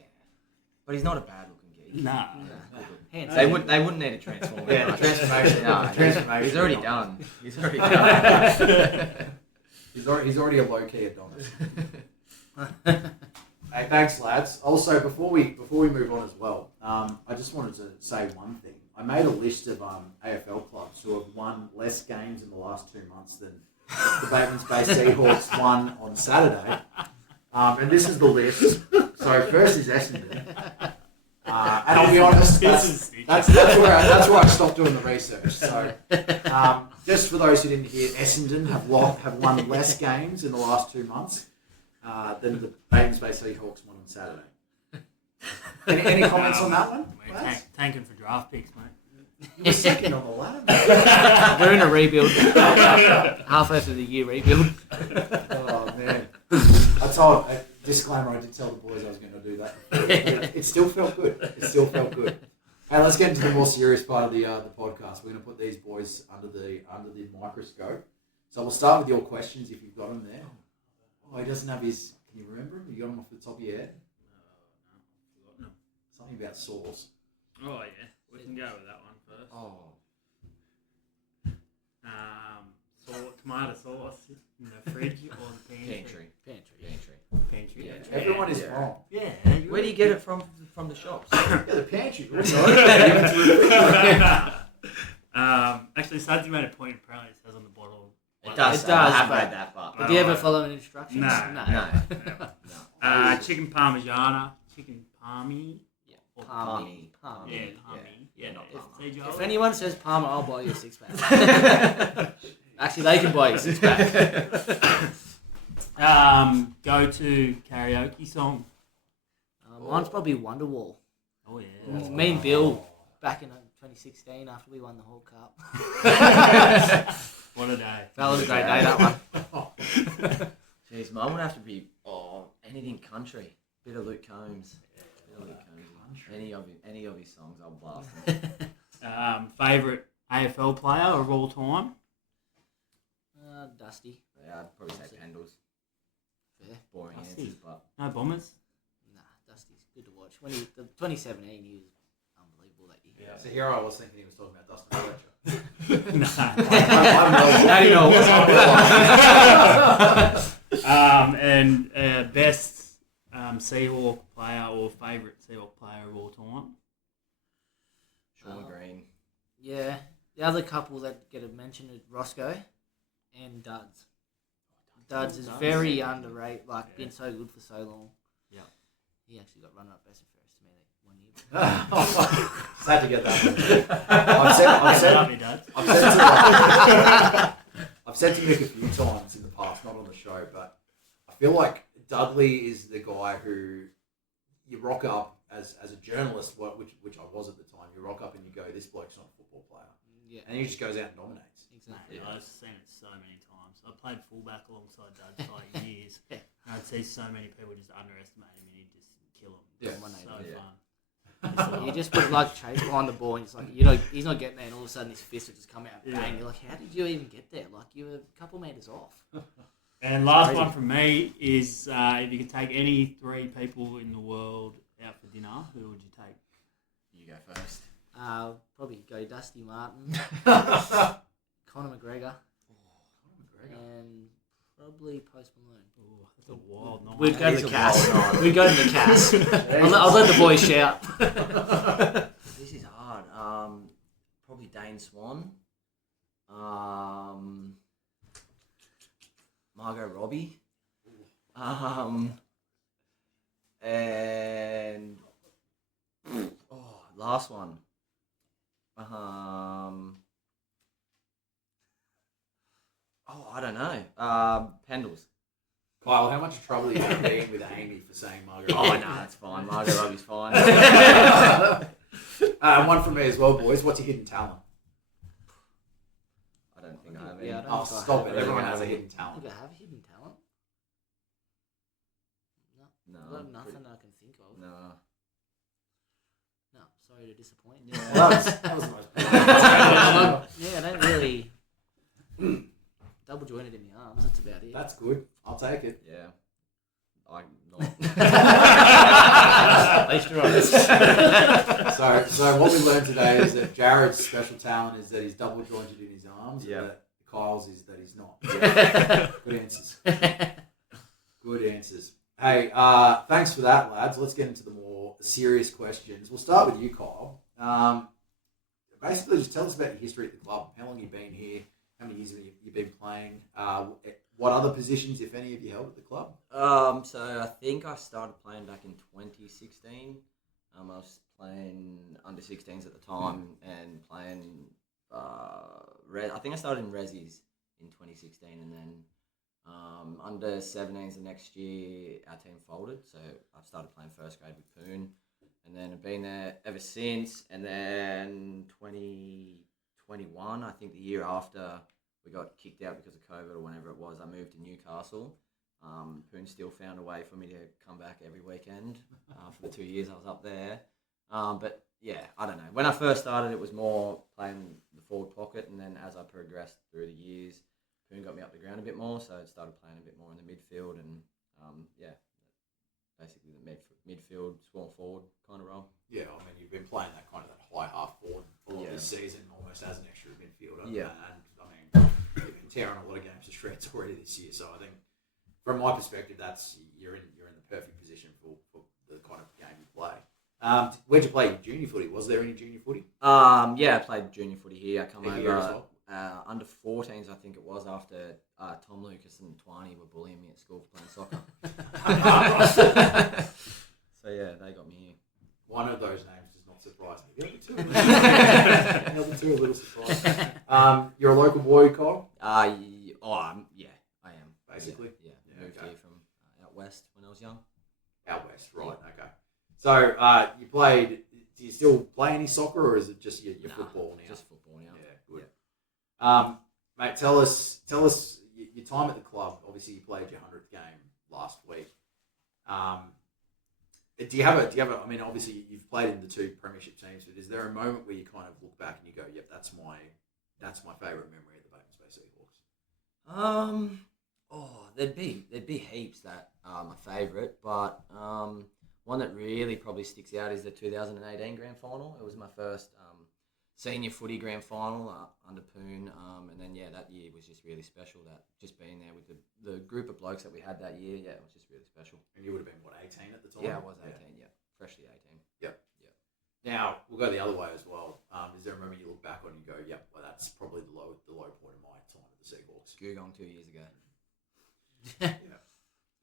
But he's not a bad looking geek. Nah. Yeah, good. Hands They down. wouldn't need a transformer. Yeah, the transformation. No, Transformation. he's already done. He's already done. He's already a low-key Adonis. Hey, thanks, lads. Also, before we move on as well, I just wanted to say one thing. I made a list of AFL clubs who have won less games in the last 2 months than the Batemans Bay Seahawks won on Saturday. And this is the list. So first is Essendon. And to be honest, that's where I stopped doing the research. So just for those who didn't hear, Essendon have won less games in the last 2 months than the Batemans Bay Seahawks won on Saturday. Any comments on that one? We're tanking for draft picks, mate. You were second on the ladder. We're in a rebuild. Halfway through the year rebuild. Oh man! Disclaimer: I did tell the boys I was going to do that. It still felt good. Hey, let's get into the more serious part of the podcast. We're going to put these boys under the microscope. So we'll start with your questions if you've got them there. Oh, he doesn't have his. Can you remember him? You got them off the top of your head? No. Something about sauce. Oh, yeah. We can go with that one first. Oh. Tomato sauce in the fridge or the pantry? Pantry. Yeah. Everyone is Yeah. wrong. Yeah. Where do you get it from the shops? Yeah, the pantry. Actually, Sudsy made a point. Apparently, it says on the bottle. It does. It I does, have but- read that part. Do you ever follow instructions? No. No. Chicken parmigiana. Chicken palmy. Yeah. Or Palmy. Yeah, Palmy. palmy. Yeah, not If- palmy. If anyone says Palmer, I'll buy you a 6-pack. Actually, they can buy you a 6-pack. Go to karaoke song. Mine's probably Wonderwall. Oh yeah. Me and Bill back in 2016 after we won the whole cup. What a day. That was a great day, that one. Jeez, mine would have to be anything country. Bit of Luke Combs. Any of his songs, I'll blast them. Favourite AFL player of all time? Dusty. Yeah, I'd probably say Pendles. Fair. Boring Dusty. answers, but No Bombers? Nah, Dusty's good to watch. The 2017, he was unbelievable that year. So here I was thinking he was talking about Dustin Fletcher. No. How do you know? And best Seahawk player or favourite Seahawk player of all time? Sean Green. Yeah. The other couple that get a mention is Roscoe and Duds. Duds is very underrated, been so good for so long. Yeah. He actually got runner-up best and fairest to me that 1 year. Sad to get that. I've said to Mick a few times in the past, not on the show, but I feel like Dudley is the guy who you rock up as a journalist, which I was at the time. You rock up and you go, "This bloke's not a football player," Yeah. and he just goes out and dominates. Exactly. I've seen it so many times. I played fullback alongside Duds for years. Yeah. And I'd see so many people just underestimate him and he'd just kill him. Yeah. So Yeah. fun. You just put Chase behind the ball, and it's like he's not getting there, and all of a sudden his fist would just come out and bang. Yeah. You're like, how did you even get there? Like you were a couple meters off. And last Crazy. one from me is if you could take any 3 people in the world out for dinner, who would you take? You go first. Probably go Dusty Martin, Conor McGregor, and probably Post Malone. Oh, that's a wild night. We'd go to He's the a Cass. wild night. We'd go to the Cass. I'll let the boys shout. This is hard. Probably Dane Swan. Margot Robbie. And last one. I don't know. Pendles. Kyle, how much trouble are you going to be in with Amy for saying Margaret? Oh, no, it's fine. Margot Robbie's fine. One from me as well, boys. What's your hidden talent? I don't think I have any. Yeah, I don't Oh, think I stop have it. any. Everyone has a any. hidden I talent. think I have a hidden talent. No, I've got nothing I can think of. No. No, sorry to disappoint. Well, that was the most. Yeah, I don't really double jointed in my arms. That's about it. That's good. I'll take it. Yeah. I'm not. At least you're honest. So what we learned today is that Jarrod's special talent is that he's double jointed in his arms. Yeah. But Kyle's is that he's not. Good answers. Good answers. Hey, thanks for that, lads. Let's get into the more serious questions. We'll start with you, Kyle. Basically, just tell us about your history at the club. How long you've been here? How many years have you been playing? What other positions, if any, have you held at the club? So I think I started playing back in 2016. I was playing under 16s at the time and playing. I think I started in Resis in 2016, and then under 17s the next year our team folded. So I started playing first grade with Poon, and then I've been there ever since. And then 2021, I think the year after we got kicked out because of COVID or whenever it was, I moved to Newcastle. Poon still found a way for me to come back every weekend for the 2 years I was up there. But yeah, I don't know. When I first started, it was more playing the forward pocket, and then as I progressed through the years, Poon got me up the ground a bit more, so I started playing a bit more in the midfield, and basically the midfield, small forward kind of role. Yeah, I mean, you've been playing that kind of that high half forward all of this season, almost as an extra midfielder. Yeah. And I mean, you've been tearing a lot of games to shreds already this year. So I think, from my perspective, you're in the perfect position for the kind of game you play. Where'd you play junior footy? Was there any junior footy? I played junior footy here. I come Here over as well? under 14s, I think it was, after Tom Lucas and Twiney were bullying me at school for playing soccer. So yeah, they got me here. One of those names does not surprise me. The other two are a little surprised. You're a local boy, Kyle? I am. Basically? Yeah. Yeah, Moved okay. here from out west when I was young. Out west, right, okay. So you played, do you still play any soccer, or is it just your football now? Just football now. Yeah, good. Mate, tell us your time at the club. Obviously, you played your 100th game last week. Do you have a? I mean, obviously, you've played in the two Premiership teams, but is there a moment where you kind of look back and you go, "Yep, that's my favourite memory of the Bacon Bay Seahawks"? There'd be heaps that are my favourite, but one that really probably sticks out is the 2018 grand final. It was my first senior footy grand final under Poon, and then that year was just really special. That just being there with the group of blokes that we had that year, it was just really special. And you would have been 18 at the time? Yeah, I was 18. Yeah, freshly 18. Yep. Now we'll go the other way as well. Is there a moment you look back on and you go, "Yep, well, that's probably the low point of my time at the Seahawks"? Gugong 2 years ago. Yeah.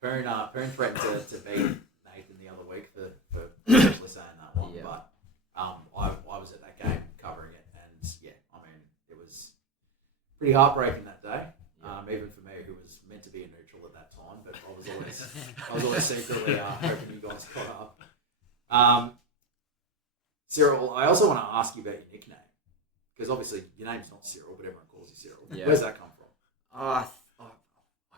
Poon threatened to beat Nathan the other week for actually saying that one, Yeah. but I was at that game covering it, and I mean, it was pretty heartbreaking that day. Even for me, who was meant to be a neutral at that time, but I was always secretly hoping you guys caught up. Cyril, I also want to ask you about your nickname, because obviously your name's not Cyril, but everyone calls you Cyril. Yeah. Where's that come from? I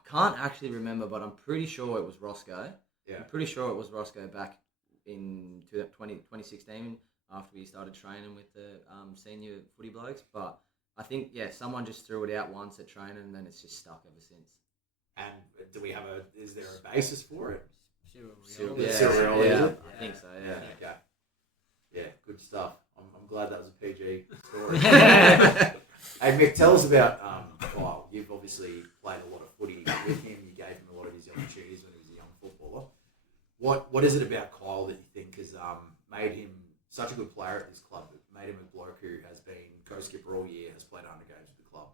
can't actually remember, but I'm pretty sure it was Roscoe. Yeah. I'm pretty sure it was Roscoe back in 2016 after we started training with the senior footy blokes. But I think, someone just threw it out once at training, and then it's just stuck ever since. And is there a basis for it? Cyril. Yeah, Cyril, is it? I think so, yeah. Okay. Yeah, good stuff. I'm glad that was a PG story. Hey, Mick, tell us about Kyle. You've obviously played a lot of footy with him. You gave him a lot of his opportunities when he was a young footballer. What is it about Kyle that you think has made him such a good player at this club? That made him a bloke who has been co-skipper all year, has played 100 games with the club.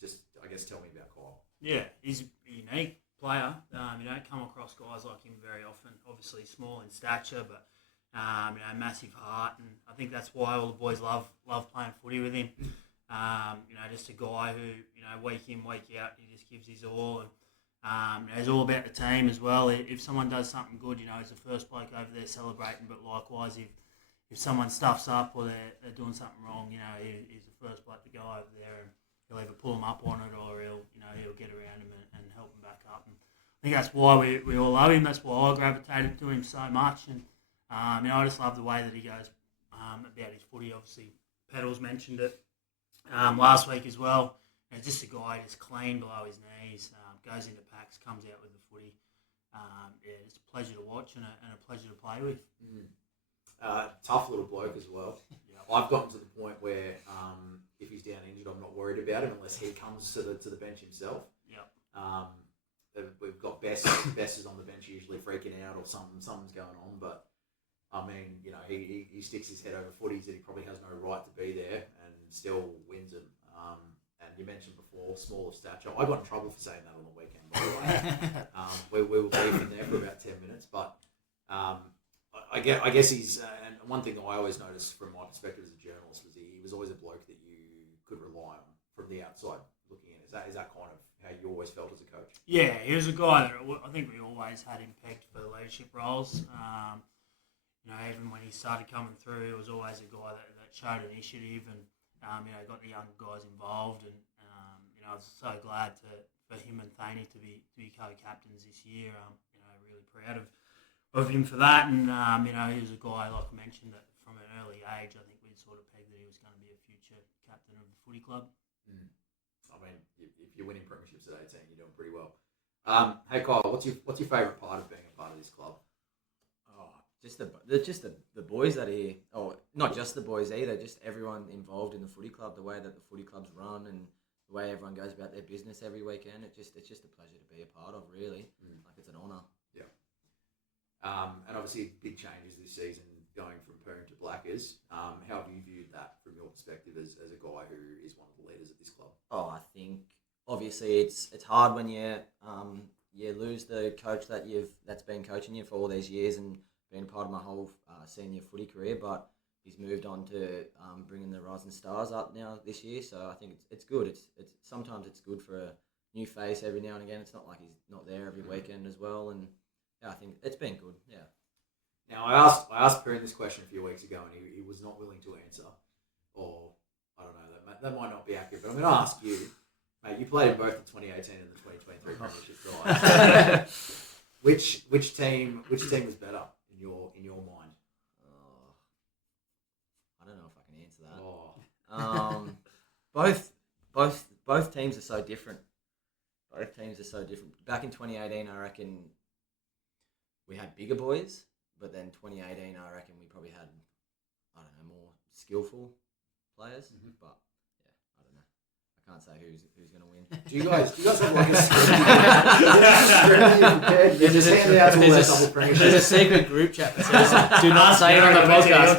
Just, I guess, tell me about Kyle. Yeah, he's a unique player. You don't come across guys like him very often. Obviously small in stature, but massive heart, and I think that's why all the boys love playing footy with him. Just a guy who week in, week out, he just gives his all, and it's all about the team as well. If someone does something good, he's the first bloke over there celebrating. But likewise, if someone stuffs up or they're doing something wrong, he's the first bloke to go over there, and he'll either pull them up on it or he'll get around him and help them back up. And I think that's why we all love him. That's why I gravitated to him so much. And I just love the way that he goes about his footy. Obviously, Pedals mentioned it last week as well. And just a guy just clean below his knees, goes into packs, comes out with the footy. It's a pleasure to watch and a pleasure to play with. Tough little bloke as well. Yep. I've gotten to the point where if he's down injured, I'm not worried about him unless he comes to the bench himself. Yep. We've got Bess is on the bench usually freaking out or something's going on, but I mean, he sticks his head over footies that he probably has no right to be there and still wins them. And you mentioned before, small of stature. I got in trouble for saying that on the weekend, by the way. We were beefing there for about 10 minutes, but I guess he's, and one thing that I always noticed from my perspective as a journalist was he was always a bloke that you could rely on from the outside looking in. Is that kind of how you always felt as a coach? Yeah, he was a guy that I think we always had him pegged for leadership roles. Even when he started coming through, it was always a guy that showed initiative and got the young guys involved. And I was so glad for him and Thaney to be co-captains this year. Really proud of him for that. And he was a guy, like I mentioned, that from an early age, I think we'd sort of pegged that he was going to be a future captain of the footy club. I mean, if you're winning premierships at 18, you're doing pretty well. Hey Kyle, what's your favourite part of being a part of this club? Just the boys that are here, or not just the boys either, just everyone involved in the footy club, the way that the footy club's run and the way everyone goes about their business every weekend. It's just a pleasure to be a part of, really. Like, it's an honour. Yeah. And obviously big changes this season going from Perm to Blackers. How have you viewed that from your perspective as a guy who is one of the leaders at this club? I think obviously it's hard when you lose the coach that's been coaching you for all these years and been part of my whole senior footy career, but he's moved on to bringing the Rising Stars up now this year. So I think it's good. It's sometimes it's good for a new face every now and again. It's not like he's not there every weekend as well, and I think it's been good. Yeah. Now I asked Perrin this question a few weeks ago, and he was not willing to answer, or I don't know, that might not be accurate. But I'm going to ask you, mate. You played in both the 2018 and the 2023 Premiership guys. Which team was better in your mind? I don't know if I can answer that. Both teams are so different. Back in 2018, I reckon we had bigger boys, but then 2018, I reckon we probably had more skillful players. But yeah, I don't know. I can't say who's going to win. Do you guys have like a script? There's a secret group chat that says, do not say it on the podcast.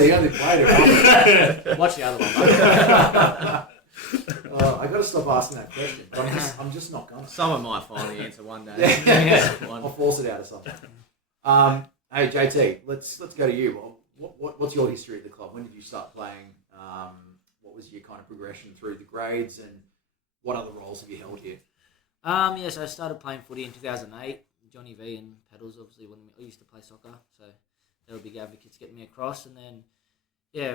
He only played it. Watch the other one. I got to stop asking that question. But I'm just not going to. Someone might finally answer one day. I'll force it out of something. Hey JT, let's go to you. What's your history at the club? When did you start playing? What was your kind of progression through the grades, and what other roles have you held here? So I started playing footy in 2008. Johnny V and Pedals, obviously, when I used to play soccer, so they were big advocates getting me across. And then,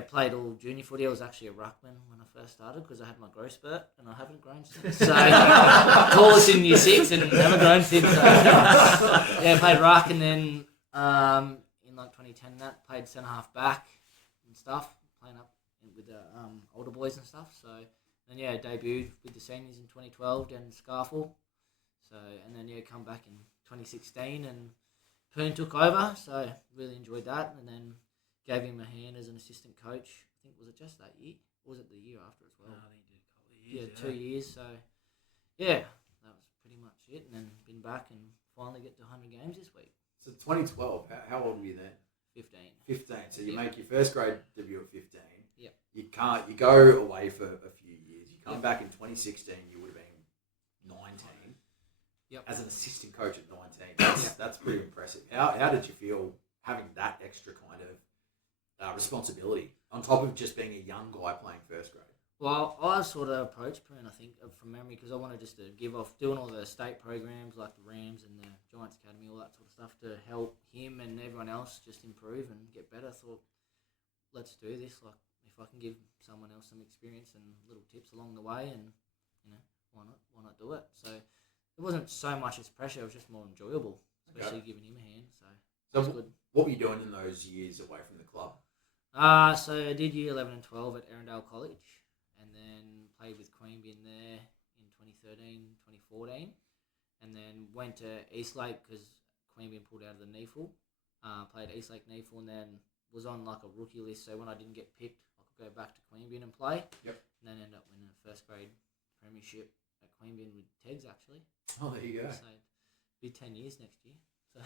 played all junior footy. I was actually a ruckman when I first started because I had my growth spurt, and I haven't grown since. So, tallest in year 6 and haven't grown since. So, played ruck, and then in like 2010, played centre half back and stuff, playing up with the older boys and stuff. So then debuted with the seniors in 2012 down in Scarfell. So and then come back in 2016 and Pern took over. So really enjoyed that, and then gave him a hand as an assistant coach. I think was it just that year, or was it the year after as well? No, I think he did a couple of years. 2 years. So, yeah, that was pretty much it. And then been back and finally get to 100 games this week. So 2012, how old were you then? 15. 15. So you make your first grade debut at 15. Yep. You go away for a few years. You come back in 2016, you would have been 19. Yep. As an assistant coach at 19. That's pretty impressive. How did you feel having that extra kind of responsibility on top of just being a young guy playing first grade? Well, I sort of approached Prune, I think, from memory, because I wanted just to give off doing all the state programs like the Rams and the Giants Academy, all that sort of stuff to help him and everyone else just improve and get better. I thought, let's do this. Like, if I can give someone else some experience and little tips along the way, and why not do it? So it wasn't so much as pressure; it was just more enjoyable, especially giving him a hand. So that's good. What were you doing in those years away from the club? So I did year 11 and 12 at Arundel College. And then played with Queanbeyan there in 2013, 2014. And then went to Eastlake because Queanbeyan pulled out of the NEAFL. Played Eastlake NEAFL and then was on like a rookie list. So when I didn't get picked, I could go back to Queanbeyan and play. Yep. And then end up winning a first grade Premiership at Queanbeyan with Tegs actually. Oh, there you go. So it'll be 10 years next year. So,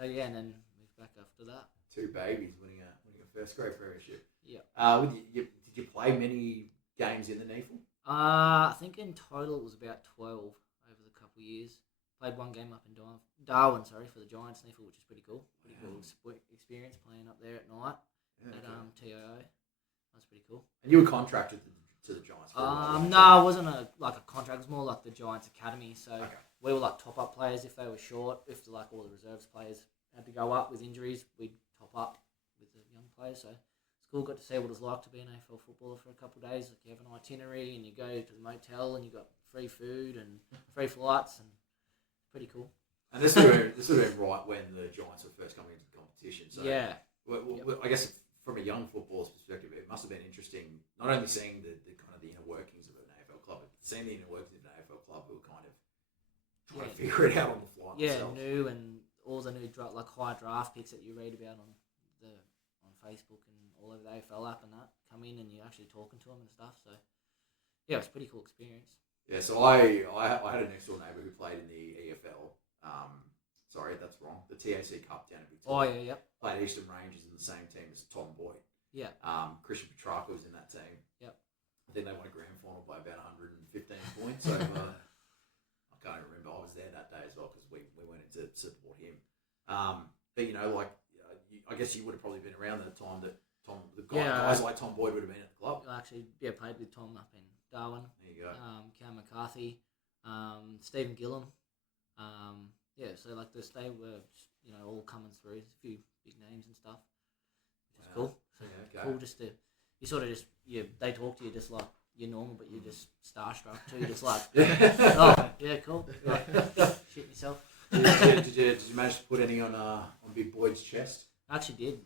so yeah, and then moved back after that. 2 babies winning a first grade Premiership. Yeah. Did you play many games in the NEAFL? I think in total it was about 12 over the couple of years. Played one game up in Darwin, for the Giants NEAFL, which is pretty cool. Pretty cool experience playing up there at night at TIO. That's pretty cool. And you were contracted to the Giants? No, it wasn't a contract. It was more like the Giants Academy. So we were like top-up players if they were short. If like all the reserves players had to go up with injuries, we'd top up with the young players. So cool, got to see what it's like to be an AFL footballer for a couple of days. Like you have an itinerary and you go to the motel and you got free food and free flights and pretty cool. And this would have been right when the Giants were first coming into the competition. So yeah, I guess from a young footballer's perspective, it must have been interesting not only seeing the kind of the inner workings of an AFL club, but seeing the inner workings of an AFL club who were kind of trying to figure it out on the fly. New and all the new high draft picks that you read about on Facebook and all over the AFL app and that come in and you're actually talking to them and stuff. So yeah, it was a pretty cool experience. Yeah, so I had a next door neighbour who played in the EFL. Sorry, that's wrong. The TAC Cup down in Victoria. Oh yeah, yep. Played Eastern Rangers in the same team as Tom Boyd. Yeah. Christian Petrarca was in that team. Yep. I think they won a grand final by about 115 points. So I can't remember. I was there that day as well because we went in to support him. But I guess you would have probably been around at the time that guys like Tom Boyd would have been at the club. I actually played with Tom up in Darwin. There you go. Cam McCarthy, Stephen Gillum. So like the stay were all coming through. A few big names and stuff, which is cool. So cool just to they talk to you just like you're normal, but you're just starstruck too. You're just like oh yeah, cool. Like, shit yourself. Did you manage to put any on Big Boyd's chest? I actually did.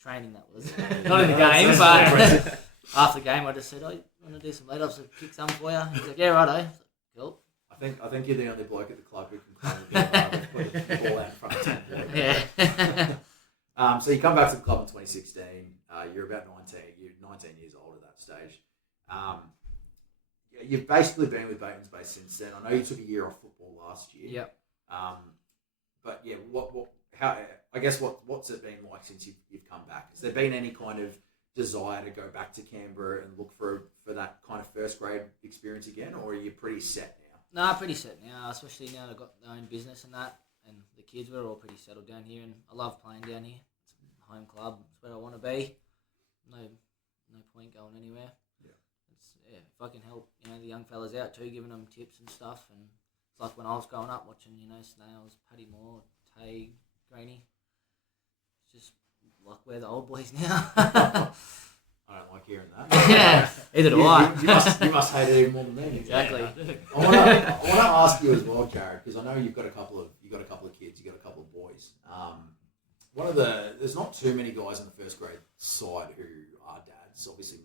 Training that was. Not in the game, but after the game I just said, oh, you want to do some lead-ups and kick some for you? He's like, yeah, righto. Cool. I think you're the only bloke at the club who can climb the ball out in front of 10 Yeah. So you come back to the club in 2016. You're about 19. You're 19 years old at that stage. You've basically been with Batemans Bay since then. I know you took a year off football last year. Yep. But yeah, what's it been like since you've come back? Has there been any kind of desire to go back to Canberra and look for that kind of first grade experience again, or are you pretty set now? No, pretty set now, especially now I've got my own business and that, and the kids were all pretty settled down here, and I love playing down here. It's a home club. It's where I want to be. No point going anywhere. If I can help, the young fellas out too, giving them tips and stuff, and it's like when I was growing up watching, Snails, Paddy Moore, Tay, Greeny. It's just like we're the old boys now. I don't like hearing that. Yeah, either do I. You must hate it even more than me. Exactly. I want to ask you as well, Jarrod, because I know you've got a couple of kids, you've got a couple of boys. There's not too many guys on the first grade side who are dads. Obviously,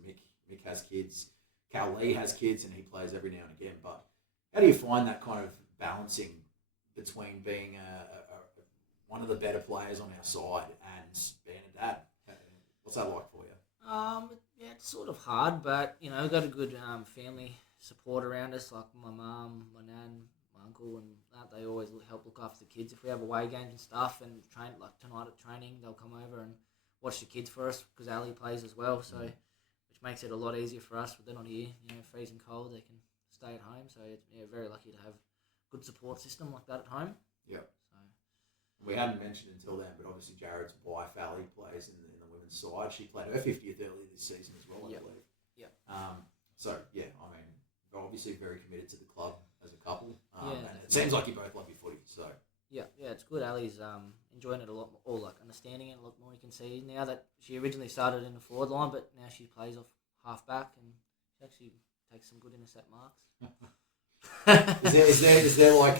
Mick has kids. Cal Lee has kids and he plays every now and again. But how do you find that kind of balancing between being one of the better players on our side and being a dad? What's that like for you? Yeah, it's sort of hard, but we've got a good family support around us, like my mum, my nan, my uncle, and that. They always help look after the kids. If we have away games and stuff, and train like tonight at training, they'll come over and watch the kids for us because Ali plays as well. So, which makes it a lot easier for us. But they're not here, freezing cold. They can stay at home. So, very lucky to have a good support system like that at home. Yep. We hadn't mentioned until then, but obviously Jarrod's wife, Ali, plays in the women's side. She played her 50th earlier this season as well, I believe. Yep. They're obviously very committed to the club as a couple. And it seems like you both love your footy, so. Yeah, it's good. Ali's enjoying it a lot more, or like understanding it a lot more. You can see now that she originally started in the forward line, but now she plays off half back and she actually takes some good intercept marks. Is there like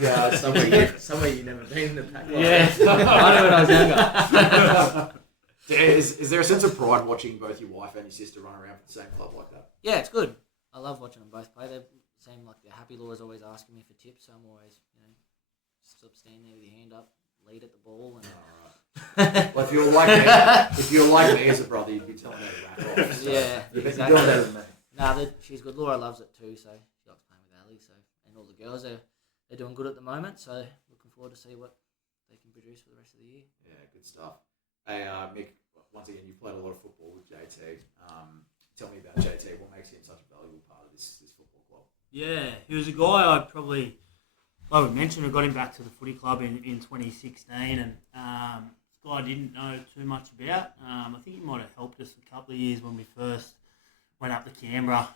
somewhere you've never been in the pack? Yeah, I know when I was younger. Is there a sense of pride watching both your wife and your sister run around for the same club like that? Yeah, it's good. I love watching them both play. They seem like they're happy. Laura's always asking me for tips, so I'm always, stop standing there with your hand up, lead at the ball. And Well, if you're like me as a brother, you'd be telling her to rack off. So yeah, exactly. You're better than me. Nah, she's good. Laura loves it too, so she likes playing with Ali. So, and all the girls they're doing good at the moment. So looking forward to see what they can produce for the rest of the year. Yeah, good stuff. Hey, Mick, once again, you played a lot of football with JT. Tell me about JT. What makes him such a valuable part of this football club? Yeah, he was a guy I would mention. I got him back to the footy club in 2016, and this guy I didn't know too much about. I think he might have helped us a couple of years when we first went up to Canberra.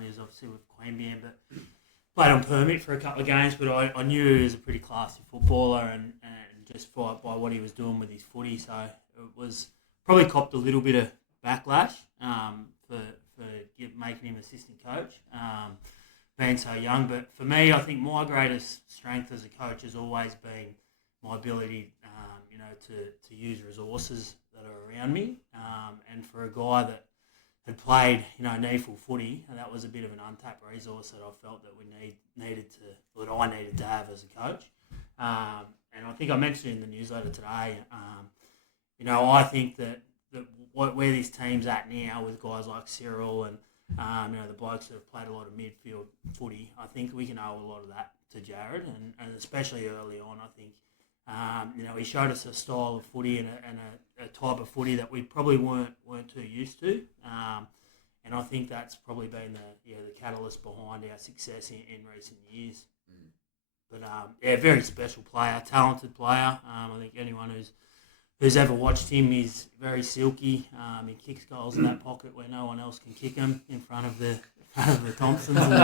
He was obviously with Queanbeyan, but played on permit for a couple of games. But I knew he was a pretty classy footballer, and just by what he was doing with his footy, so it was probably copped a little bit of backlash for making him assistant coach, being so young. But for me, I think my greatest strength as a coach has always been my ability, to use resources that are around me. And for a guy that had played, knee-full footy, and that was a bit of an untapped resource that I felt that I needed to have as a coach. And I think I mentioned in the newsletter today, I think that where this team's at now with guys like Cyril and the blokes that have played a lot of midfield footy, I think we can owe a lot of that to Jarrod, and especially early on, I think he showed us a style of footy and a type of footy that we probably weren't too used to, and I think that's probably been the catalyst behind our success in recent years. But very special player, talented player. I think anyone who's ever watched him is very silky. He kicks goals in that pocket where no one else can kick them in front of the Thompsons and the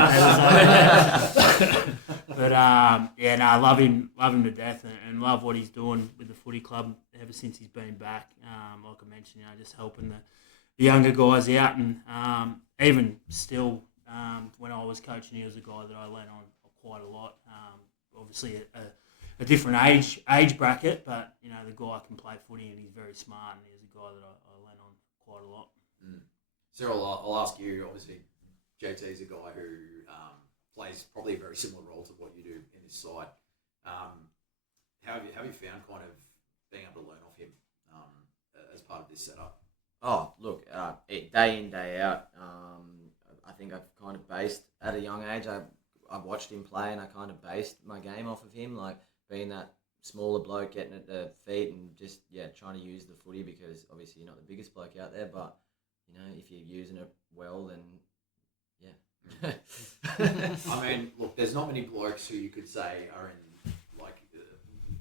Peters. But I love him to death, and love what he's doing with the footy club ever since he's been back. Like I mentioned, just helping the younger guys out, and even still, when I was coaching, he was a guy that I leaned on quite a lot. Obviously a different age bracket, but the guy can play footy and he's very smart, and he's a guy that I lean on quite a lot. Cyril, I'll ask you. Obviously, JT is a guy who plays probably a very similar role to what you do in this side. How have you found kind of being able to learn off him as part of this setup? Oh, look, day in, day out. I think I've kind of based at a young age. I've watched him play, and I kind of based my game off of him, like being that smaller bloke, getting at the feet, and just trying to use the footy, because obviously you're not the biggest bloke out there, but if you're using it well, then I mean, look, there's not many blokes who you could say are in like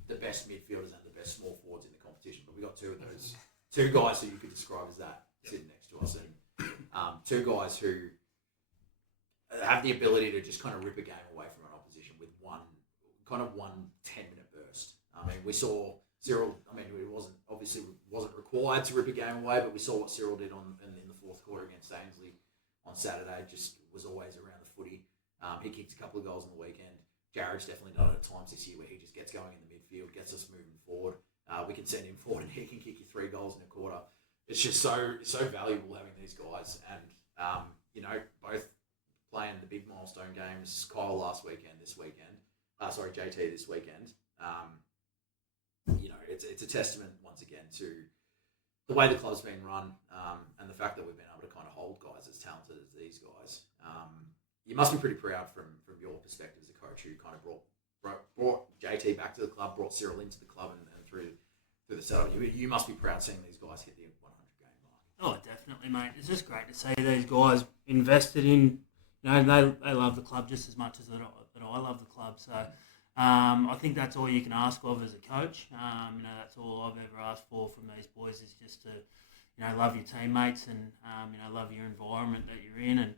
the best midfielders and the best small forwards in the competition, but we got two of those, two guys who you could describe as that sitting next to us, and two guys who have the ability to just kind of rip a game away from an opposition with one 10-minute burst. I mean, we saw Cyril. I mean, it wasn't required to rip a game away, but we saw what Cyril did in the fourth quarter against Ainsley on Saturday. Just was always around the footy. He kicked a couple of goals on the weekend. Jarrod's definitely done it at times this year where he just gets going in the midfield, gets us moving forward. We can send him forward and he can kick you 3 goals in a quarter. It's just so valuable having these guys, and both playing the big milestone games. Kyle last weekend, JT this weekend. It's a testament once again to the way the club's been run, and the fact that we've been able to kind of hold guys talented as these guys, you must be pretty proud from your perspective as a coach who kind of brought JT back to the club, brought Cyril into the club, and through the setup. You must be proud seeing these guys hit the 100 game mark. Oh, definitely, mate. It's just great to see these guys invested in. They love the club just as much as that I love the club. So I think that's all you can ask of as a coach. That's all I've ever asked for from these boys is just to, love your teammates and love your environment that you're in, and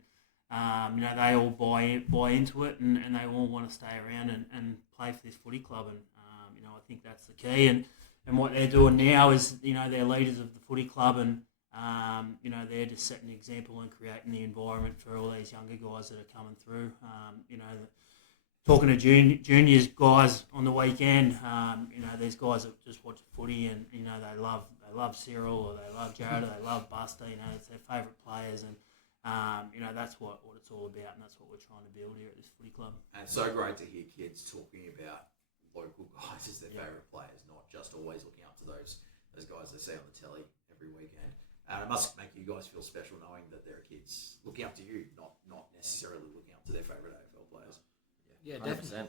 they all buy into it, and they all want to stay around and play for this footy club, and I think that's the key. And what they're doing now is they're leaders of the footy club, and they're just setting an example and creating the environment for all these younger guys that are coming through. Talking to juniors guys on the weekend, these guys that just watch footy and they love Cyril or they love Jarrod or they love Buster. It's their favourite players, and that's what it's all about, and that's what we're trying to build here at this footy club. And it's so great to hear kids talking about local guys as their favourite players, not just always looking up to those guys they see on the telly every weekend. And it must make you guys feel special knowing that there are kids looking up to you, not necessarily looking up to their favourite AFL players. Yeah, 100%. definitely.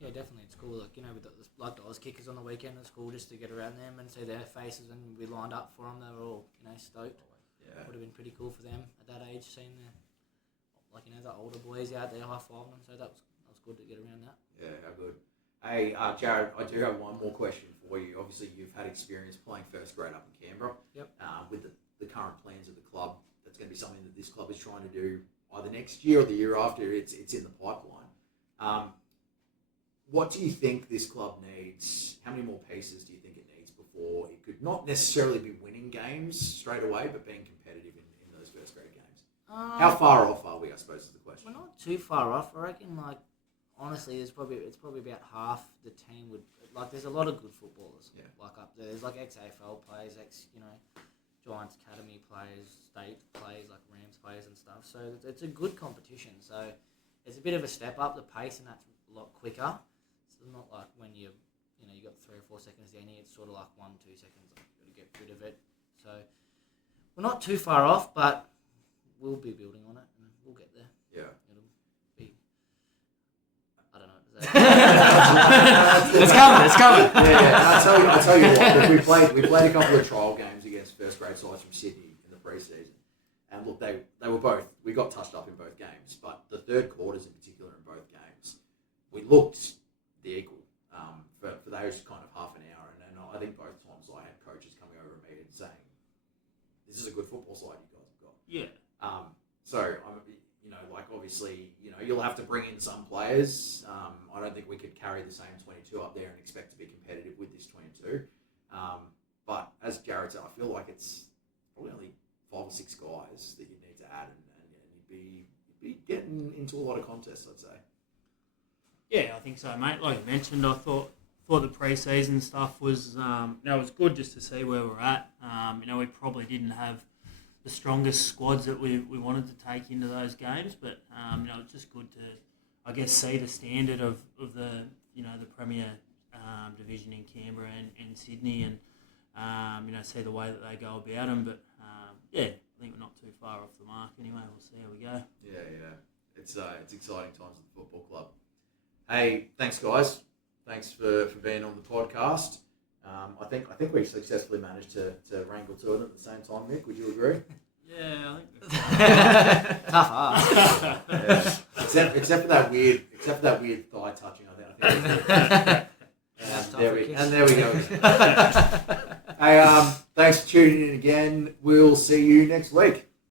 Yeah, definitely. It's cool. With the Oz kickers on the weekend, it's cool just to get around them and see their faces and be lined up for them. They were all, stoked. Yeah. Would have been pretty cool for them at that age, seeing the older boys out there high-fiving them. So that was good to get around that. Yeah, how good. Hey, Jarrod, I do have one more question for you. Obviously, you've had experience playing first grade up in Canberra. Yep. With the current plans of the club, that's going to be something that this club is trying to do either next year or the year after. It's in the pipeline. What do you think this club needs? How many more pieces do you think it needs before it could not necessarily be winning games straight away, but being competitive in those first grade games? How far off are we, I suppose, is the question. We're not too far off. I reckon, honestly, it's probably about half the team would... there's a lot of good footballers up there. There's ex-AFL players, Giants Academy players, state players, Rams players and stuff. So it's a good competition. So it's a bit of a step up. The pace and that's a lot quicker. It's not like when you got 3 or 4 seconds down here. It's sort of 1-2 seconds. You've got to get rid of it. So we're not too far off, but we'll be building on it and we'll get there. Yeah. It'll be... I don't know. It's coming. Yeah. I'll tell you what. We played a couple of trial games against first grade sides from Sydney in the pre-season, and look, they were both. We got touched up in both games, but the third quarters in particular in both games, we looked the equal for those kind of half an hour, and I think both times I had coaches coming over me and saying, "This is a good football side you guys have got." Yeah. So I'm. Obviously, you'll have to bring in some players. I don't think we could carry the same 22 up there and expect to be competitive with this 22. But as Jarrod said, I feel like it's probably only 5 or 6 guys that you need to add, and you'd be getting into a lot of contests, I'd say. Yeah, I think so, mate. Like you mentioned, I thought the pre-season stuff was it was good just to see where we're at. We probably didn't have the strongest squads that we wanted to take into those games, but it's just good to, I guess, see the standard of the the Premier division in Canberra and Sydney, and see the way that they go about them. But I think we're not too far off the mark anyway. We'll see how we go. Yeah. It's exciting times at the football club. Hey, thanks guys. Thanks for being on the podcast. I think we successfully managed to wrangle 2 of them at the same time, Mick. Would you agree? Yeah, I think Tough ass. Yeah. Except for that weird thigh touching. I think. And there we go. Hey, thanks for tuning in again. We'll see you next week.